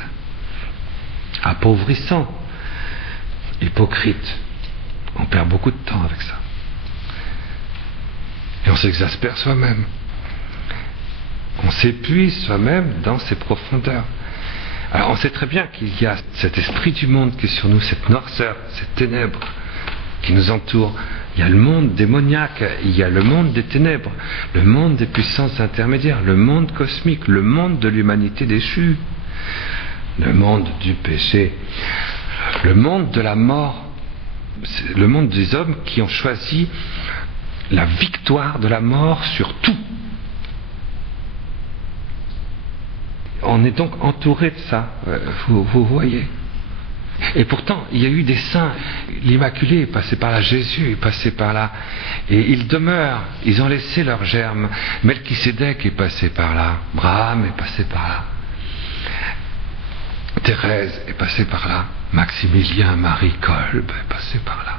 appauvrissant, hypocrite. On perd beaucoup de temps avec ça. Et on s'exaspère soi-même. On s'épuise soi-même dans ses profondeurs. Alors on sait très bien qu'il y a cet esprit du monde qui est sur nous, cette noirceur, cette ténèbre qui nous entoure. Il y a le monde démoniaque, il y a le monde des ténèbres, le monde des puissances intermédiaires, le monde cosmique, le monde de l'humanité déchue, le monde du péché, le monde de la mort, le monde des hommes qui ont choisi la victoire de la mort sur tout. On est donc entouré de ça, vous voyez. Et pourtant, il y a eu des saints. L'Immaculé est passé par là, Jésus est passé par là. Et ils demeurent, ils ont laissé leur germe. Melchisédek est passé par là. Braham est passé par là. Thérèse est passée par là. Maximilien Marie Kolb est passé par là.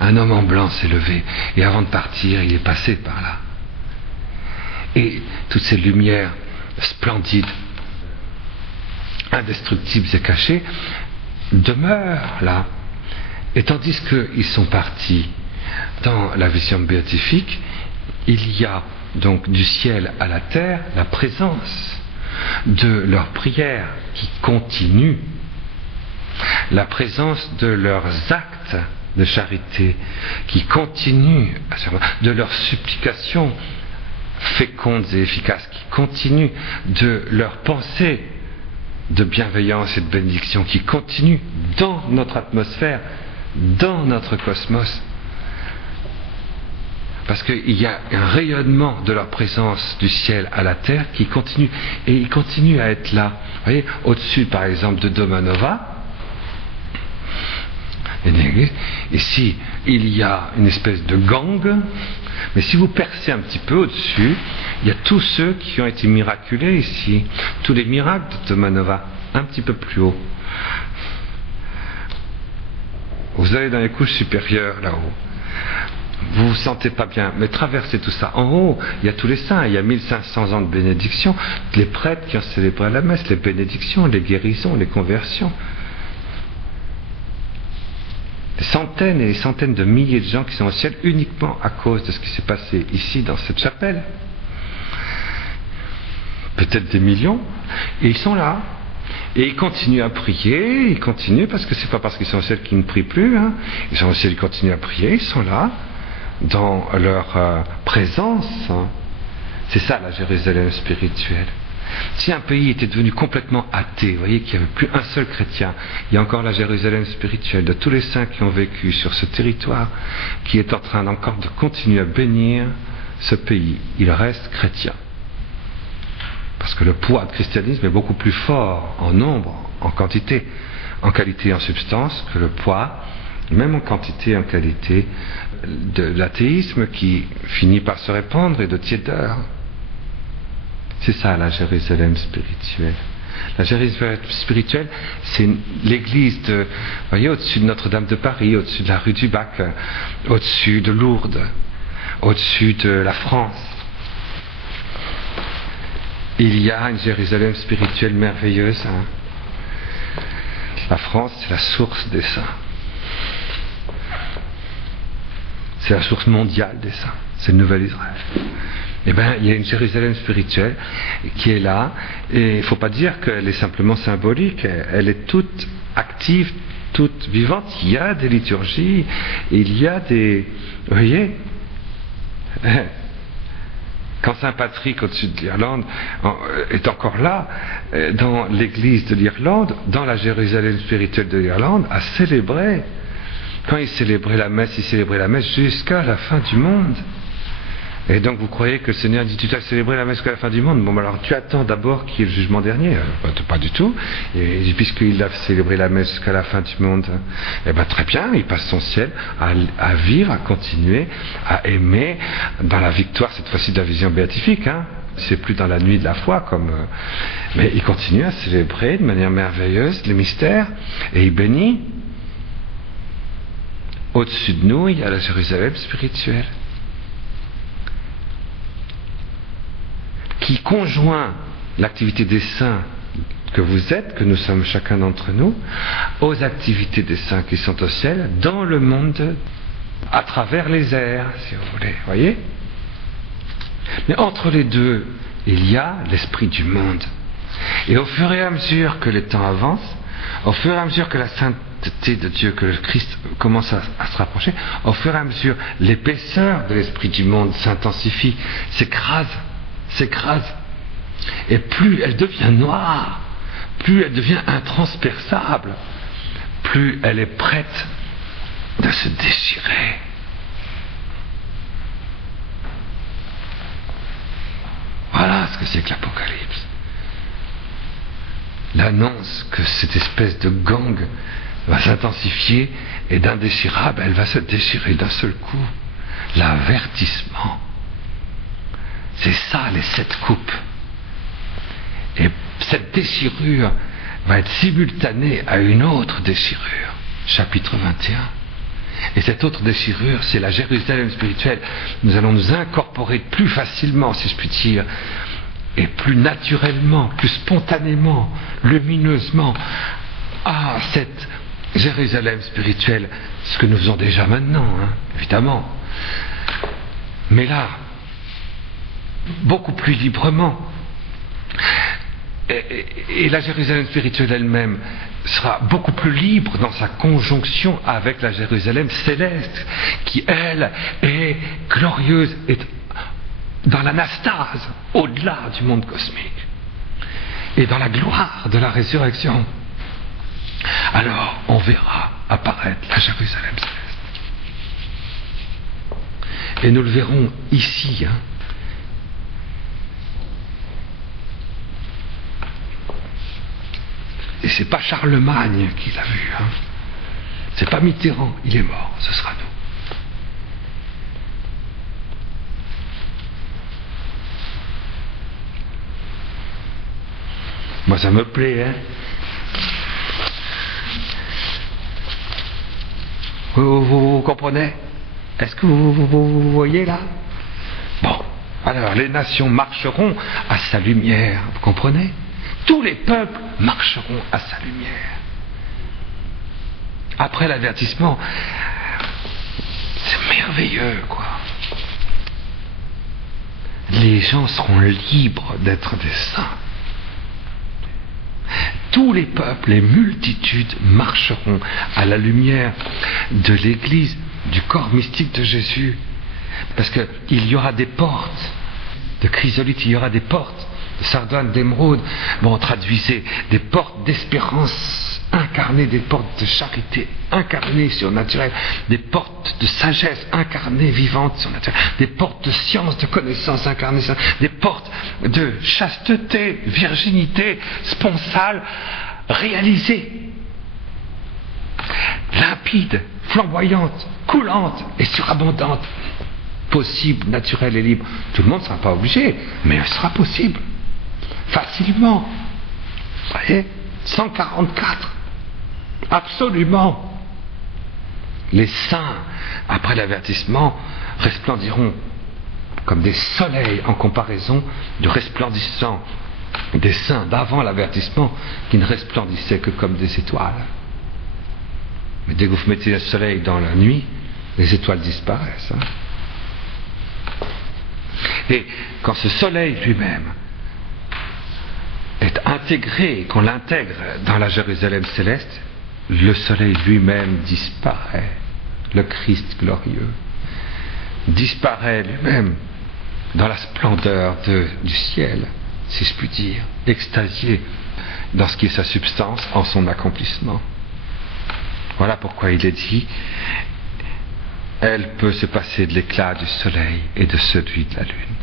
Un homme en blanc s'est levé. Et avant de partir, il est passé par là. Et toutes ces lumières splendides, indestructibles et cachés, demeurent là. Et tandis qu'ils sont partis dans la vision béatifique, il y a donc du ciel à la terre la présence de leurs prières qui continuent, la présence de leurs actes de charité qui continuent, de leurs supplications fécondes et efficaces qui continuent, de leurs pensées de bienveillance et de bénédiction qui continuent dans notre atmosphère, dans notre cosmos. Parce qu'il y a un rayonnement de leur présence du ciel à la terre qui continue, et ils continuent à être là. Vous voyez, au-dessus par exemple de Domanova, ici il y a une espèce de gang, mais si vous percez un petit peu au-dessus, il y a tous ceux qui ont été miraculés ici, tous les miracles de Domanova, un petit peu plus haut. Vous allez dans les couches supérieures là-haut. Vous vous sentez pas bien, mais traversez tout ça. En haut, il y a tous les saints, il y a 1500 ans de bénédiction, les prêtres qui ont célébré la messe, les bénédictions, les guérisons, les conversions. Des centaines et des centaines de milliers de gens qui sont au ciel uniquement à cause de ce qui s'est passé ici dans cette chapelle. Peut-être des millions, et ils sont là. Et ils continuent à prier, ils continuent, parce que c'est pas parce qu'ils sont au ciel qu'ils ne prient plus, hein. Ils sont au ciel, ils continuent à prier, ils sont là, dans leur présence. Hein. C'est ça la Jérusalem spirituelle. Si un pays était devenu complètement athée, vous voyez qu'il n'y avait plus un seul chrétien, il y a encore la Jérusalem spirituelle de tous les saints qui ont vécu sur ce territoire, qui est en train encore de continuer à bénir ce pays. Il reste chrétien. Parce que le poids du christianisme est beaucoup plus fort en nombre, en quantité, en qualité et en substance, que le poids, même en quantité et en qualité, de l'athéisme qui finit par se répandre et de tiédeur. C'est ça la Jérusalem spirituelle. La Jérusalem spirituelle, c'est l'église de, vous voyez, au-dessus de Notre-Dame de Paris, au-dessus de la rue du Bac, au-dessus de Lourdes, au-dessus de la France. Il y a une Jérusalem spirituelle merveilleuse. Hein. La France, c'est la source des saints. C'est la source mondiale des saints. c'est le nouvel Israël. Eh bien, il y a une Jérusalem spirituelle qui est là, et il ne faut pas dire qu'elle est simplement symbolique, elle est toute active, toute vivante. Il y a des liturgies, il y a des... Vous voyez, quand Saint Patrick au-dessus de l'Irlande est encore là, dans l'église de l'Irlande, dans la Jérusalem spirituelle de l'Irlande, à célébrer. Quand il célébrait la messe jusqu'à la fin du monde. Et donc vous croyez que le Seigneur dit, tu t'as célébré la messe jusqu'à la fin du monde? Bon, alors tu attends d'abord qu'il y ait le jugement dernier. Pas du tout. Et puisqu'il a célébré la messe jusqu'à la fin du monde, eh bien très bien, il passe son ciel à vivre, à continuer, à aimer, dans la victoire cette fois-ci de la vision béatifique. C'est plus dans la nuit de la foi mais il continue à célébrer de manière merveilleuse les mystères, et il bénit. Au-dessus de nous, il y a la Jérusalem spirituelle, qui conjoint l'activité des saints que vous êtes, que nous sommes chacun d'entre nous, aux activités des saints qui sont au ciel, dans le monde, à travers les airs, si vous voulez, voyez? Mais entre les deux, il y a l'esprit du monde. Et au fur et à mesure que le temps avance, au fur et à mesure que la sainteté de Dieu, que le Christ commence à se rapprocher, au fur et à mesure, l'épaisseur de l'esprit du monde s'intensifie, s'écrase, et plus elle devient noire, plus elle devient intransperçable, plus elle est prête de se déchirer. Voilà ce que c'est que l'Apocalypse. L'annonce que cette espèce de gang va s'intensifier, et d'indéchirable, elle va se déchirer d'un seul coup. L'avertissement. C'est ça, les 7 coupes. Et cette déchirure va être simultanée à une autre déchirure. Chapitre 21. Et cette autre déchirure, c'est la Jérusalem spirituelle. Nous allons nous incorporer plus facilement, si je puis dire, et plus naturellement, plus spontanément, lumineusement, à cette Jérusalem spirituelle, ce que nous faisons déjà maintenant, évidemment. Mais là, beaucoup plus librement. Et la Jérusalem spirituelle elle-même sera beaucoup plus libre dans sa conjonction avec la Jérusalem céleste, qui, elle, est glorieuse, est dans l'anastase, au-delà du monde cosmique, et dans la gloire de la résurrection. Alors, on verra apparaître la Jérusalem céleste. Et nous le verrons ici, Et c'est pas Charlemagne qui l'a vu, C'est pas Mitterrand, il est mort, ce sera nous. Moi ça me plaît, Vous comprenez? Est-ce que vous voyez là? Bon, alors les nations marcheront à sa lumière, vous comprenez? Tous les peuples marcheront à sa lumière. Après l'avertissement, c'est merveilleux, quoi. Les gens seront libres d'être des saints. Tous les peuples, les multitudes marcheront à la lumière de l'Église, du corps mystique de Jésus. Parce qu'il y aura des portes de chrysolite, il y aura des portes de sardoine, d'émeraude. Bon, traduisez, des portes d'espérance incarnées, des portes de charité incarnées, surnaturelles, des portes de sagesse incarnées, vivantes, surnaturelles, des portes de science, de connaissance incarnées, des portes de chasteté, virginité, sponsale, réalisées, limpides, flamboyantes, coulantes et surabondantes, possible, naturelle et libre. Tout le monde ne sera pas obligé, mais elle sera possible. Facilement. Vous voyez, 144. Absolument. Les saints, après l'avertissement, resplendiront comme des soleils en comparaison du resplendissant des saints d'avant l'avertissement, qui ne resplendissaient que comme des étoiles. Mais dès que vous mettez le soleil dans la nuit, les étoiles disparaissent. Et quand ce soleil lui-même est intégré, qu'on l'intègre dans la Jérusalem céleste, le soleil lui-même disparaît. Le Christ glorieux disparaît lui-même dans la splendeur du ciel, si je puis dire, extasié dans ce qui est sa substance, en son accomplissement. Voilà pourquoi il est dit, elle peut se passer de l'éclat du soleil et de celui de la lune.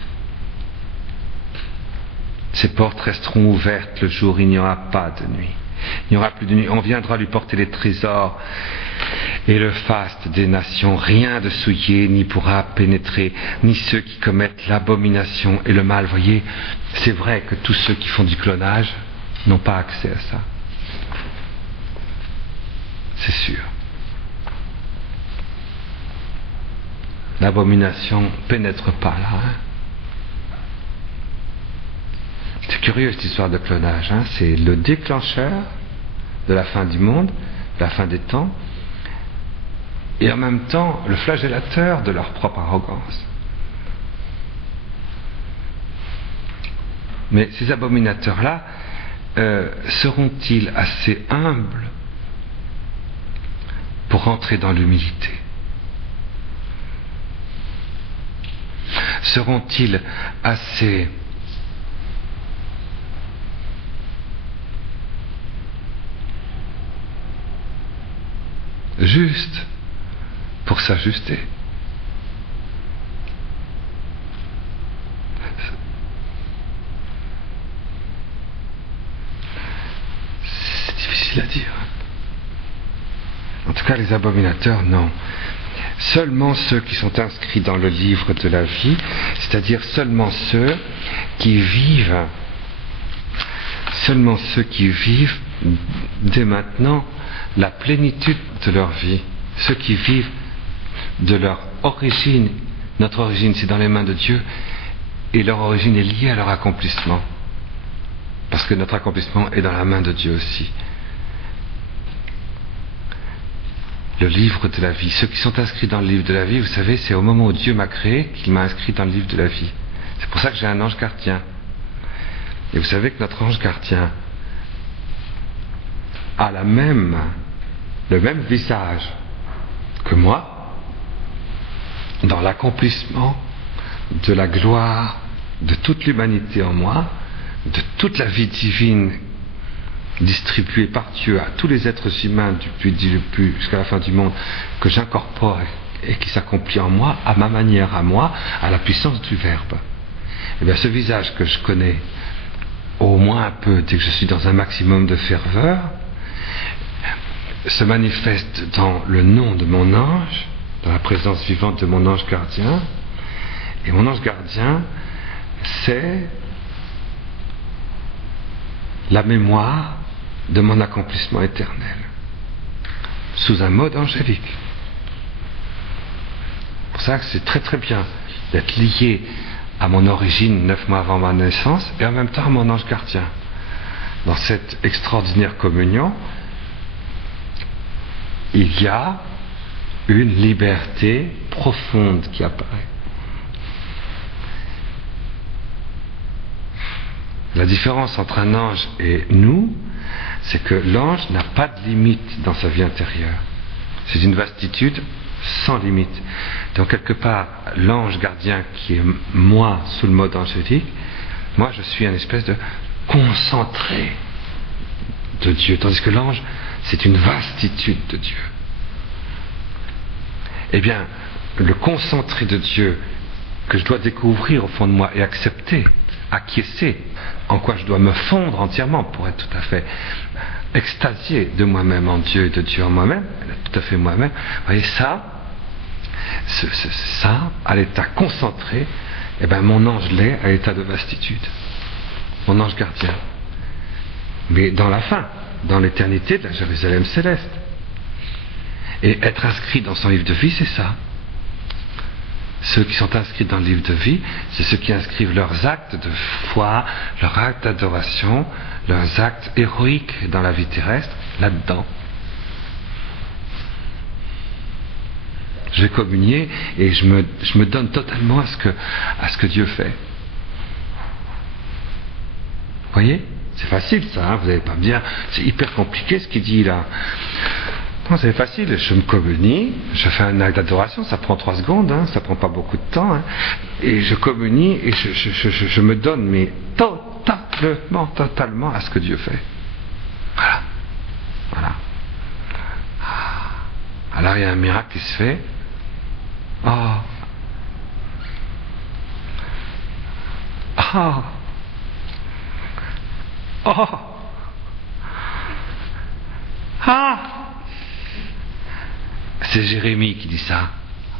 Ses portes resteront ouvertes le jour, il n'y aura pas de nuit. Il n'y aura plus de nuit. On viendra lui porter les trésors et le faste des nations. Rien de souillé n'y pourra pénétrer, ni ceux qui commettent l'abomination et le mal. Voyez, c'est vrai que tous ceux qui font du clonage n'ont pas accès à ça. C'est sûr. L'abomination ne pénètre pas là. C'est curieux cette histoire de clonage. C'est le déclencheur de la fin du monde, de la fin des temps, et en même temps le flagellateur de leur propre arrogance. Mais ces abominateurs-là seront-ils assez humbles pour rentrer dans l'humilité? Seront-ils assez justes pour s'ajuster? C'est difficile à dire. En tout cas, les abominateurs, non. Seulement ceux qui sont inscrits dans le livre de la vie, c'est-à-dire seulement ceux qui vivent dès maintenant la plénitude de leur vie, ceux qui vivent de leur origine. Notre origine, c'est dans les mains de Dieu, et leur origine est liée à leur accomplissement, parce que notre accomplissement est dans la main de Dieu aussi. Le livre de la vie, ceux qui sont inscrits dans le livre de la vie, vous savez, c'est au moment où Dieu m'a créé qu'il m'a inscrit dans le livre de la vie. C'est pour ça que j'ai un ange gardien. Et vous savez que notre ange gardien a le même visage que moi, dans l'accomplissement de la gloire de toute l'humanité en moi, de toute la vie divine distribuée par Dieu à tous les êtres humains depuis le début jusqu'à la fin du monde, que j'incorpore et qui s'accomplit en moi, à ma manière, à moi, à la puissance du Verbe. Et bien ce visage que je connais au moins un peu dès que je suis dans un maximum de ferveur, se manifeste dans le nom de mon ange, dans la présence vivante de mon ange gardien. Et mon ange gardien, c'est la mémoire de mon accomplissement éternel, sous un mode angélique. C'est pour ça que c'est très très bien d'être lié à mon origine 9 mois avant ma naissance, et en même temps à mon ange gardien. Dans cette extraordinaire communion, il y a une liberté profonde qui apparaît. La différence entre un ange et nous, c'est que l'ange n'a pas de limite dans sa vie intérieure. C'est une vastitude sans limite. Donc quelque part, l'ange gardien qui est moi sous le mode angélique, moi je suis un espèce de concentré de Dieu, tandis que l'ange, c'est une vastitude de Dieu. Eh bien, le concentré de Dieu que je dois découvrir au fond de moi et accepter, acquiescer, en quoi je dois me fondre entièrement pour être tout à fait extasié de moi-même en Dieu et de Dieu en moi-même, tout à fait moi-même. Vous voyez ça, ça, à l'état concentré, eh bien mon ange l'est à l'état de vastitude, mon ange gardien. Mais dans la fin, dans l'éternité de la Jérusalem céleste. Et être inscrit dans son livre de vie, c'est ça. Ceux qui sont inscrits dans le livre de vie, c'est ceux qui inscrivent leurs actes de foi, leurs actes d'adoration, leurs actes héroïques dans la vie terrestre, là-dedans. je vais communier et je me donne totalement à ce que Dieu fait. Vous voyez? C'est facile ça, hein, vous n'allez pas me dire, c'est hyper compliqué ce qu'il dit là. Non, c'est facile, je me communie, je fais un acte d'adoration, ça prend 3 secondes, hein, ça prend pas beaucoup de temps, hein, et je communie et je me donne, mais totalement à ce que Dieu fait. Voilà. Voilà. Alors il y a un miracle qui se fait. Oh. Oh. Oh. Ah. C'est Jérémie qui dit ça.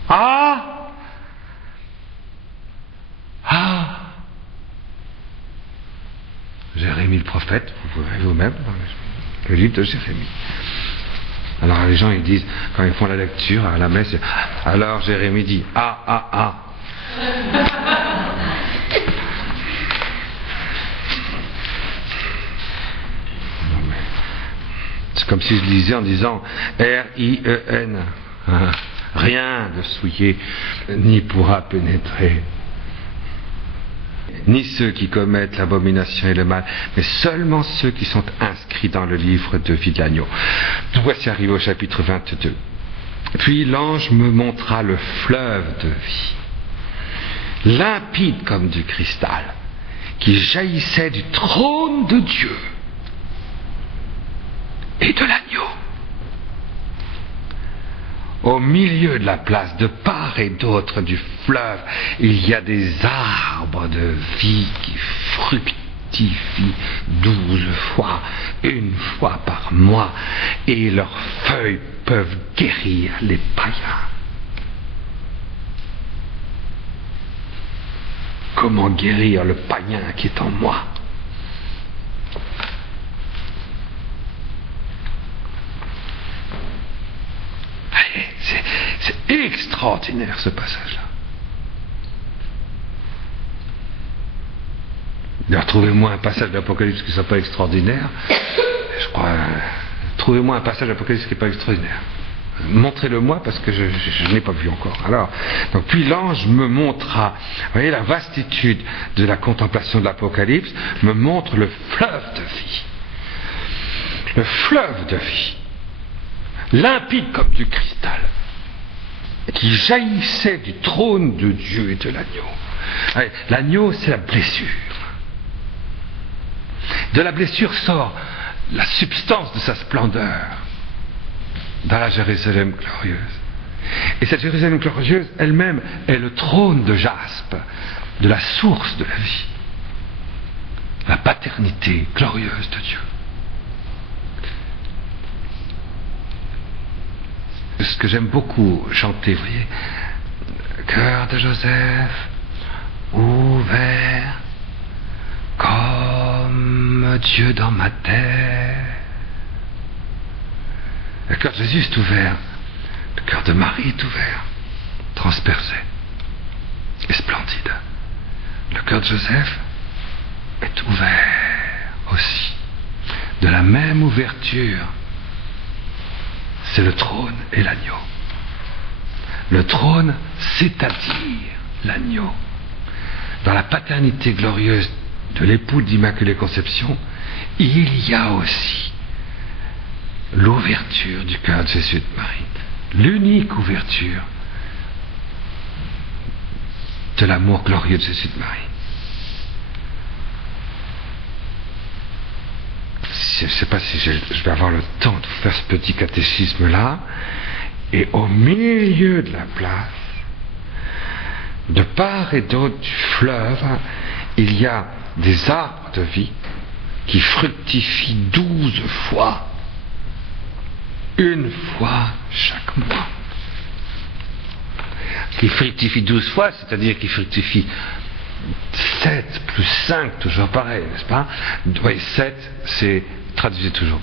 Ah. Ah. Jérémie le prophète, vous pouvez vous-même, le livre de Jérémie. Alors les gens ils disent, quand ils font la lecture à la messe, alors Jérémie dit ah. C'est comme si je lisais en disant R-I-E-N. Rien de souillé n'y pourra pénétrer. Ni ceux qui commettent l'abomination et le mal, mais seulement ceux qui sont inscrits dans le livre de vie de l'agneau. Nous voici arrivés au chapitre 22. Puis l'ange me montra le fleuve de vie, limpide comme du cristal, qui jaillissait du trône de Dieu et de l'agneau. Au milieu de la place, de part et d'autre du fleuve, il y a des arbres de vie qui fructifient 12 fois, une fois par mois, et leurs feuilles peuvent guérir les païens. Comment guérir le païen qui est en moi? C'est extraordinaire ce passage-là. D'ailleurs, trouvez-moi un passage d'Apocalypse qui ne soit pas extraordinaire. Je crois. Trouvez-moi un passage d'Apocalypse qui n'est pas extraordinaire. Montrez-le-moi parce que je ne l'ai pas vu encore. Alors, donc, puis l'ange me montra, vous voyez, la vastitude de la contemplation de l'Apocalypse me montre le fleuve de vie. Le fleuve de vie. Limpide comme du cristal, qui jaillissait du trône de Dieu et de l'agneau. L'agneau, c'est la blessure. De la blessure sort la substance de sa splendeur dans la Jérusalem glorieuse. Et cette Jérusalem glorieuse, elle-même, est le trône de jaspe, de la source de la vie, la paternité glorieuse de Dieu. Ce que j'aime beaucoup chanter, vous voyez, cœur de Joseph, ouvert, comme Dieu dans ma terre. Le cœur de Jésus est ouvert, le cœur de Marie est ouvert, transpercé et splendide. Le cœur de Joseph est ouvert aussi, de la même ouverture. C'est le trône et l'agneau. Le trône, c'est-à-dire l'agneau. Dans la paternité glorieuse de l'époux d'Immaculée Conception, il y a aussi l'ouverture du cœur de Jésus et de Marie. L'unique ouverture de l'amour glorieux de Jésus et de Marie. Je ne sais pas si je vais avoir le temps de faire ce petit catéchisme-là. Et au milieu de la place, de part et d'autre du fleuve, il y a des arbres de vie qui fructifient 12 fois, une fois chaque mois. Qui fructifient 12 fois, c'est-à-dire qui fructifient 7 plus 5, toujours pareil, n'est-ce pas? Oui, 7, c'est, traduisez toujours.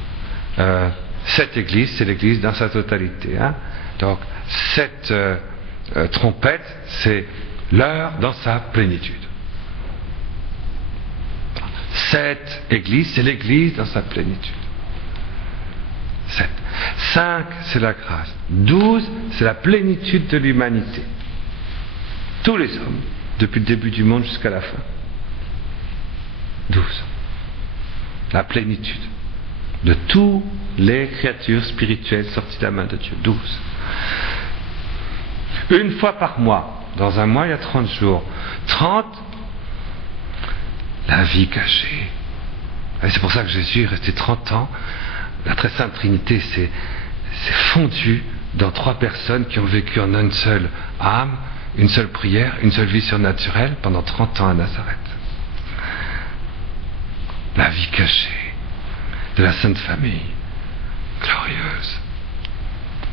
7 églises, c'est l'église dans sa totalité. Hein? Donc, 7 trompettes, c'est l'heure dans sa plénitude. 7 églises, c'est l'église dans sa plénitude. 7. 5, c'est la grâce. 12, c'est la plénitude de l'humanité. Tous les hommes, depuis le début du monde jusqu'à la fin. 12. La plénitude de toutes les créatures spirituelles sorties de la main de Dieu. 12. Une fois par mois. Dans un mois, il y a 30 jours. 30, la vie cachée. Et c'est pour ça que Jésus est resté 30 ans. La très sainte Trinité s'est fondue dans 3 personnes qui ont vécu en une seule âme, une seule prière, une seule vie surnaturelle pendant 30 ans à Nazareth. La vie cachée de la Sainte Famille, glorieuse,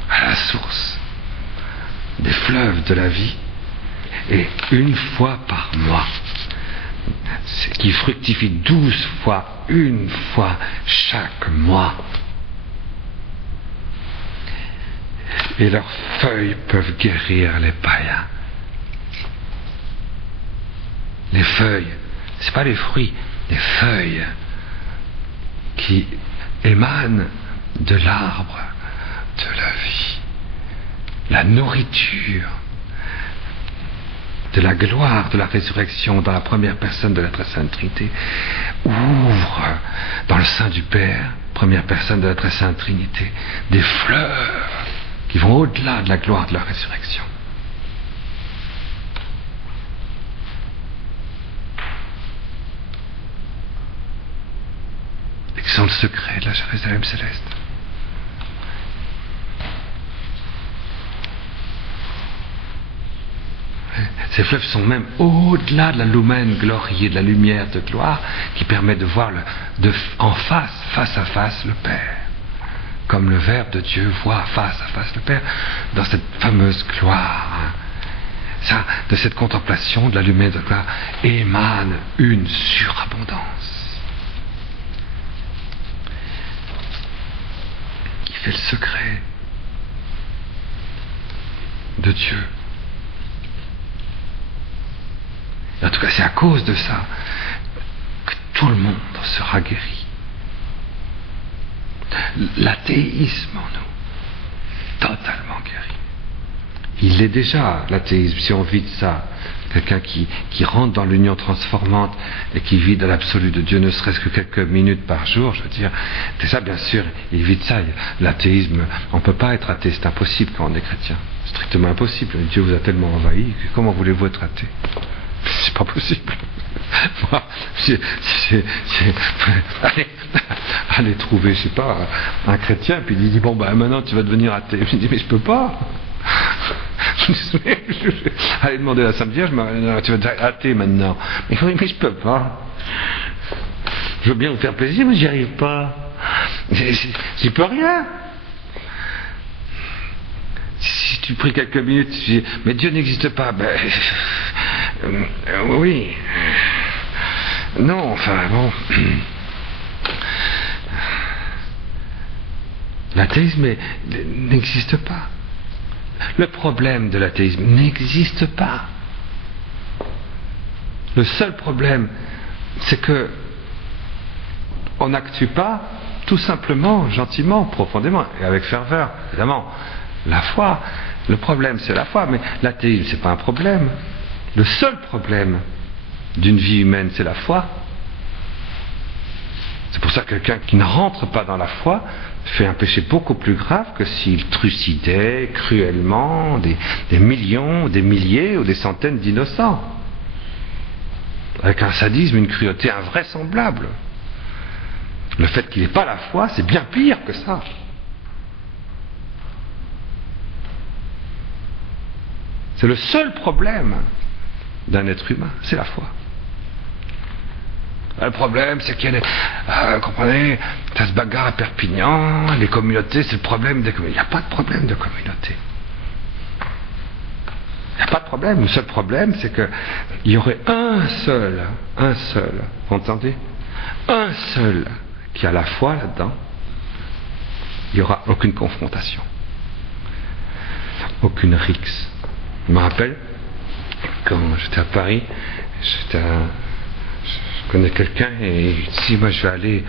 à la source des fleuves de la vie, et une fois par mois, qui fructifie 12 fois, une fois chaque mois. Et leurs feuilles peuvent guérir les païens. Les feuilles, c'est pas les fruits, les feuilles qui émanent de l'arbre de la vie, la nourriture de la gloire de la résurrection dans la première personne de la Très Sainte Trinité, ouvre dans le sein du Père, première personne de la Très Sainte Trinité, des fleurs qui vont au-delà de la gloire de la résurrection. Et qui sont le secret de la Jérusalem céleste. Ces fleuves sont même au-delà de la lumen gloriae, de la lumière de gloire, qui permet de voir en face à face, le Père. Comme le Verbe de Dieu voit face à face le Père, dans cette fameuse gloire. Ça, de cette contemplation de la lumière de gloire, émane une surabondance qui fait le secret de Dieu. En tout cas, c'est à cause de ça que tout le monde sera guéri. L'athéisme en nous, totalement guéri. Il l'est déjà, l'athéisme, si on vit de ça. Quelqu'un qui rentre dans l'union transformante et qui vit dans l'absolu de Dieu, ne serait-ce que quelques minutes par jour, je veux dire, déjà, bien sûr, il vit de ça. L'athéisme, on ne peut pas être athée, c'est impossible quand on est chrétien. Strictement impossible. Dieu vous a tellement envahi, que comment voulez-vous être athée ? C'est pas possible. Moi, allez trouver, je sais pas, un chrétien, puis il dit bon ben maintenant tu vas devenir athée. Je dis mais je peux pas. Allez demander à la Sainte Vierge, tu vas être athée maintenant. Mais je peux pas. Je veux bien vous faire plaisir, mais j'y arrive pas. J'y peux rien. Si tu pries quelques minutes, tu dis mais Dieu n'existe pas, ben oui. Non, enfin bon. L'athéisme n'existe pas. Le problème de l'athéisme n'existe pas. Le seul problème, c'est que on n'actue pas tout simplement, gentiment, profondément, et avec ferveur, évidemment. La foi, le problème c'est la foi, mais l'athéisme c'est pas un problème. Le seul problème d'une vie humaine, c'est la foi. C'est pour ça que quelqu'un qui ne rentre pas dans la foi fait un péché beaucoup plus grave que s'il trucidait cruellement des millions, des milliers ou des centaines d'innocents. Avec un sadisme, une cruauté invraisemblable. Le fait qu'il n'ait pas la foi, c'est bien pire que ça. C'est le seul problème d'un être humain, c'est la foi. Le problème, c'est qu'il y a des... comprenez, ça se bagarre à Perpignan, les communautés, c'est le problème des communautés. Il n'y a pas de problème de communauté. Il n'y a pas de problème. Le seul problème, c'est qu'il y aurait un seul, vous entendez ? Un seul qui a la foi là-dedans, il n'y aura aucune confrontation. Aucune rixe. Je me rappelle, quand j'étais à Paris, je connais quelqu'un et il dit, moi je vais aller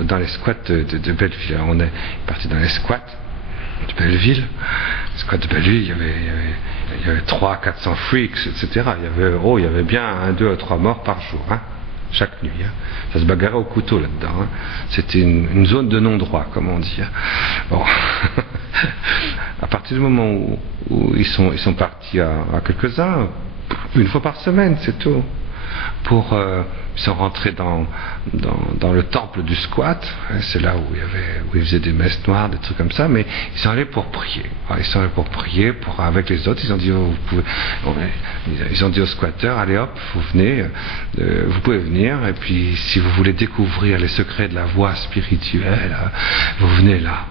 dans les squats de Belleville. Alors on est parti dans les squats de Belleville. Les squats de Belleville, il y avait 300-400 freaks, etc. Il y avait bien 2 à 3 morts par jour, hein, chaque nuit. Hein. Ça se bagarrait au couteau là-dedans. Hein. C'était une zone de non-droit, comme on dit. Hein. Bon. À partir du moment où ils sont partis à quelques-uns, une fois par semaine, c'est tout. Ils sont rentrés dans le temple du squat, hein, c'est là où ils faisaient des messes noires, des trucs comme ça, mais ils sont allés pour prier. Alors, ils sont allés pour prier avec les autres. Ils ont dit, ils ont dit aux squatteurs, allez hop, vous pouvez venir, et puis si vous voulez découvrir les secrets de la voie spirituelle, vous venez là.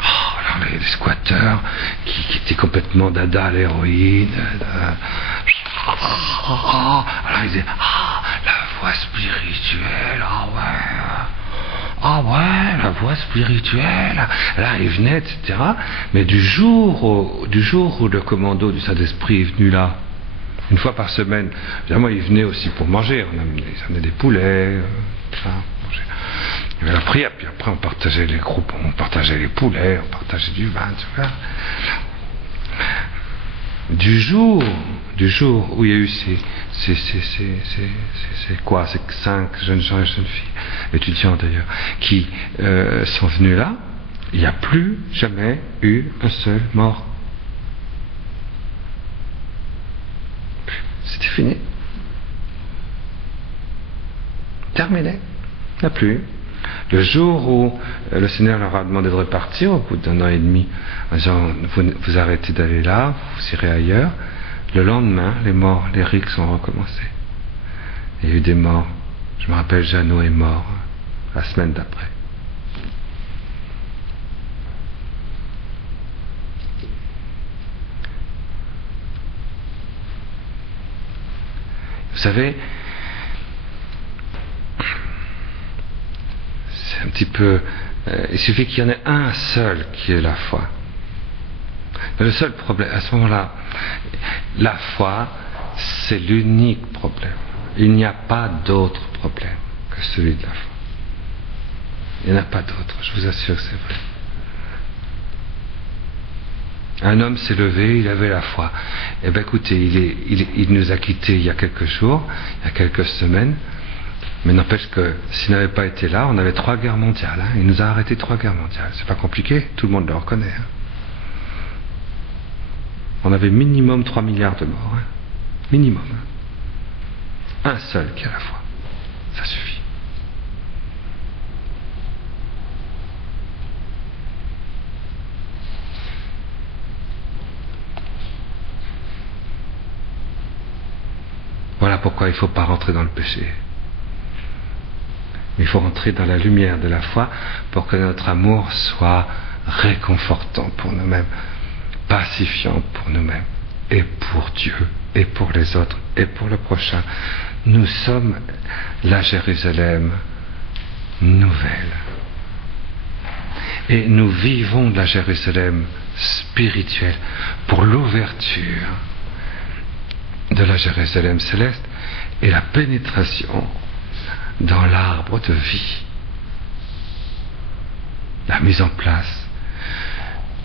Oh, alors les squatteurs qui étaient complètement dada à l'héroïne, alors ils disaient, la voie spirituelle, la voie spirituelle. Là, ils venaient, etc. Mais du jour où le commando du Saint-Esprit est venu là, une fois par semaine, évidemment, ils venaient aussi pour manger. Ils amenaient des poulets, manger. Il y avait la prière, puis après on partageait les groupes, on partageait les poulets, on partageait du vin, tu vois. Du jour où il y a eu ces 5 jeunes gens et jeunes filles, étudiants d'ailleurs, qui sont venus là, il n'y a plus jamais eu un seul mort. C'était fini. Terminé. Il n'y a plus. Le jour où le Seigneur leur a demandé de repartir, au bout d'1 an et demi, en disant, vous arrêtez d'aller là, vous irez ailleurs, le lendemain, les rixes ont recommencé. Il y a eu des morts. Je me rappelle, Jeannot est mort la semaine d'après. Vous savez, c'est un petit peu... il suffit qu'il y en ait un seul qui ait la foi. Mais le seul problème, à ce moment-là, la foi, c'est l'unique problème. Il n'y a pas d'autre problème que celui de la foi. Il n'y en a pas d'autre, je vous assure que c'est vrai. Un homme s'est levé, il avait la foi. Eh bien écoutez, il nous a quittés il y a quelques jours, il y a quelques semaines, mais n'empêche que s'il n'avait pas été là, on avait 3 guerres mondiales. Hein. Il nous a arrêté 3 guerres mondiales. C'est pas compliqué, tout le monde le reconnaît. Hein. On avait minimum 3 milliards de morts. Hein. Minimum. Hein. Un seul qui a la foi. Ça suffit. Voilà pourquoi il ne faut pas rentrer dans le péché. Il faut rentrer dans la lumière de la foi pour que notre amour soit réconfortant pour nous-mêmes, pacifiant pour nous-mêmes, et pour Dieu, et pour les autres, et pour le prochain. Nous sommes la Jérusalem nouvelle. Et nous vivons de la Jérusalem spirituelle pour l'ouverture de la Jérusalem céleste et la pénétration dans l'arbre de vie, la mise en place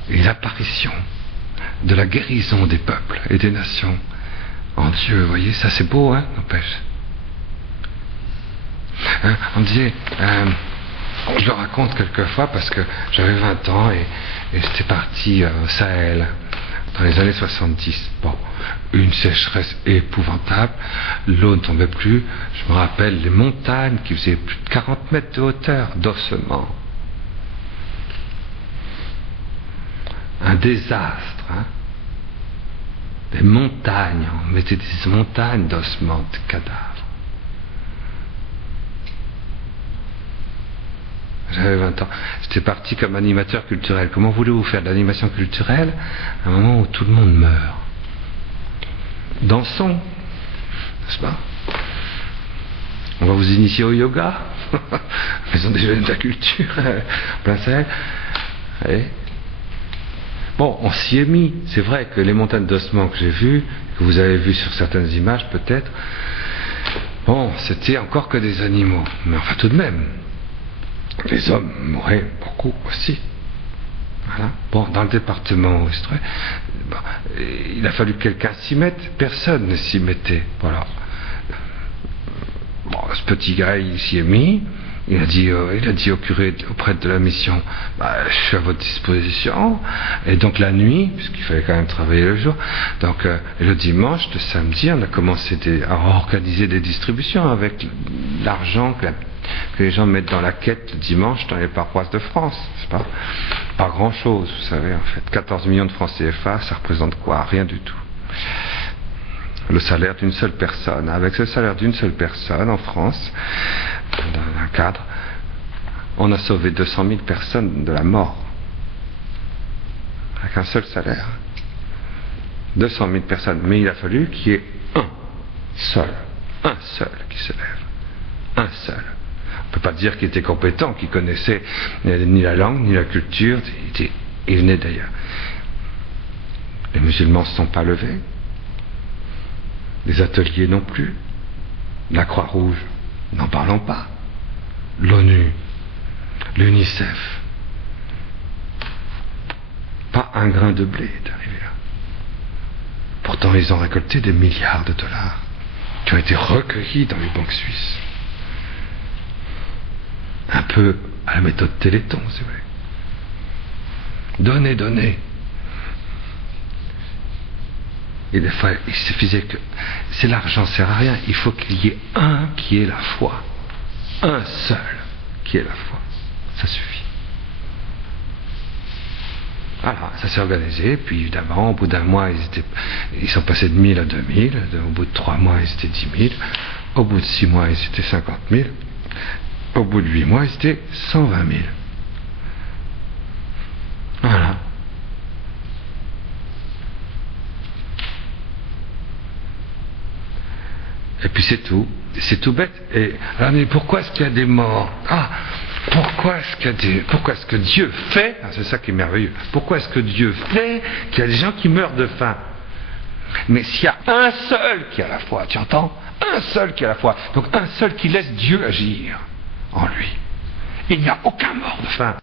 et l'apparition de la guérison des peuples et des nations en Dieu. Vous voyez, ça c'est beau, hein, n'empêche. On disait, je le raconte quelquefois parce que j'avais 20 ans et j'étais parti au Sahel dans les années 70. Bon, une sécheresse épouvantable, l'eau ne tombait plus. Je me rappelle les montagnes qui faisaient plus de 40 mètres de hauteur d'ossements. Un désastre, hein. Des montagnes, on mettait des montagnes d'ossements, de cadavres. J'avais 20 ans. J'étais parti comme animateur culturel. Comment voulez-vous faire de l'animation culturelle à un moment où tout le monde meurt? Dansons, n'est-ce pas? On va vous initier au yoga, maison des jeunes de la culture, plein Sahel. Et bon, on s'y est mis. C'est vrai que les montagnes d'ossements que j'ai vues, que vous avez vues sur certaines images peut-être, Bon, c'était encore que des animaux, mais enfin tout de même, les hommes mouraient beaucoup aussi. Voilà. Bon, dans le département où il se trouvait, bon, il a fallu que quelqu'un s'y mette, personne ne s'y mettait. Voilà. Bon, ce petit gars, il s'y est mis. Il a dit au curé, au prêtre de la mission, je suis à votre disposition. Et donc la nuit, puisqu'il fallait quand même travailler le jour, donc le dimanche, le samedi, on a commencé à organiser des distributions avec l'argent que les gens mettent dans la quête le dimanche dans les paroisses de France. C'est pas grand chose, vous savez, en fait. 14 millions de francs CFA, ça représente quoi? Rien du tout. Le salaire d'une seule personne. Avec ce salaire d'une seule personne en France, dans un cadre, on a sauvé 200 000 personnes de la mort. Avec un seul salaire. 200 000 personnes. Mais il a fallu qu'il y ait un seul qui se lève. Un seul. On ne peut pas dire qu'il était compétent, qu'il connaissait ni la langue, ni la culture. Il venait d'ailleurs. Les musulmans ne se sont pas levés. Les ateliers non plus. La Croix-Rouge, n'en parlons pas. L'ONU, l'UNICEF. Pas un grain de blé est arrivé là. Pourtant, ils ont récolté des milliards de dollars qui ont été recueillis dans les banques suisses. Un peu à la méthode Téléthon, c'est vrai. Donnez, donnez. Et des fois, il suffisait que... C'est l'argent, ça sert à rien. Il faut qu'il y ait un qui ait la foi. Un seul qui ait la foi. Ça suffit. Voilà, ça s'est organisé. Puis évidemment, au bout d'un mois, ils sont passés de 1000 à 2000. Au bout de 3 mois, ils étaient 10 000. Au bout de 6 mois, ils étaient 50 000. Au bout de 8 mois, ils étaient 120 000. Voilà. Et puis c'est tout bête. Et alors, mais pourquoi est-ce qu'il y a des morts? Pourquoi est-ce que Dieu fait? C'est ça qui est merveilleux. Pourquoi est-ce que Dieu fait qu'il y a des gens qui meurent de faim? Mais s'il y a un seul qui a la foi, tu entends? Un seul qui a la foi. Donc un seul qui laisse Dieu agir en lui. Il n'y a aucun mort de faim.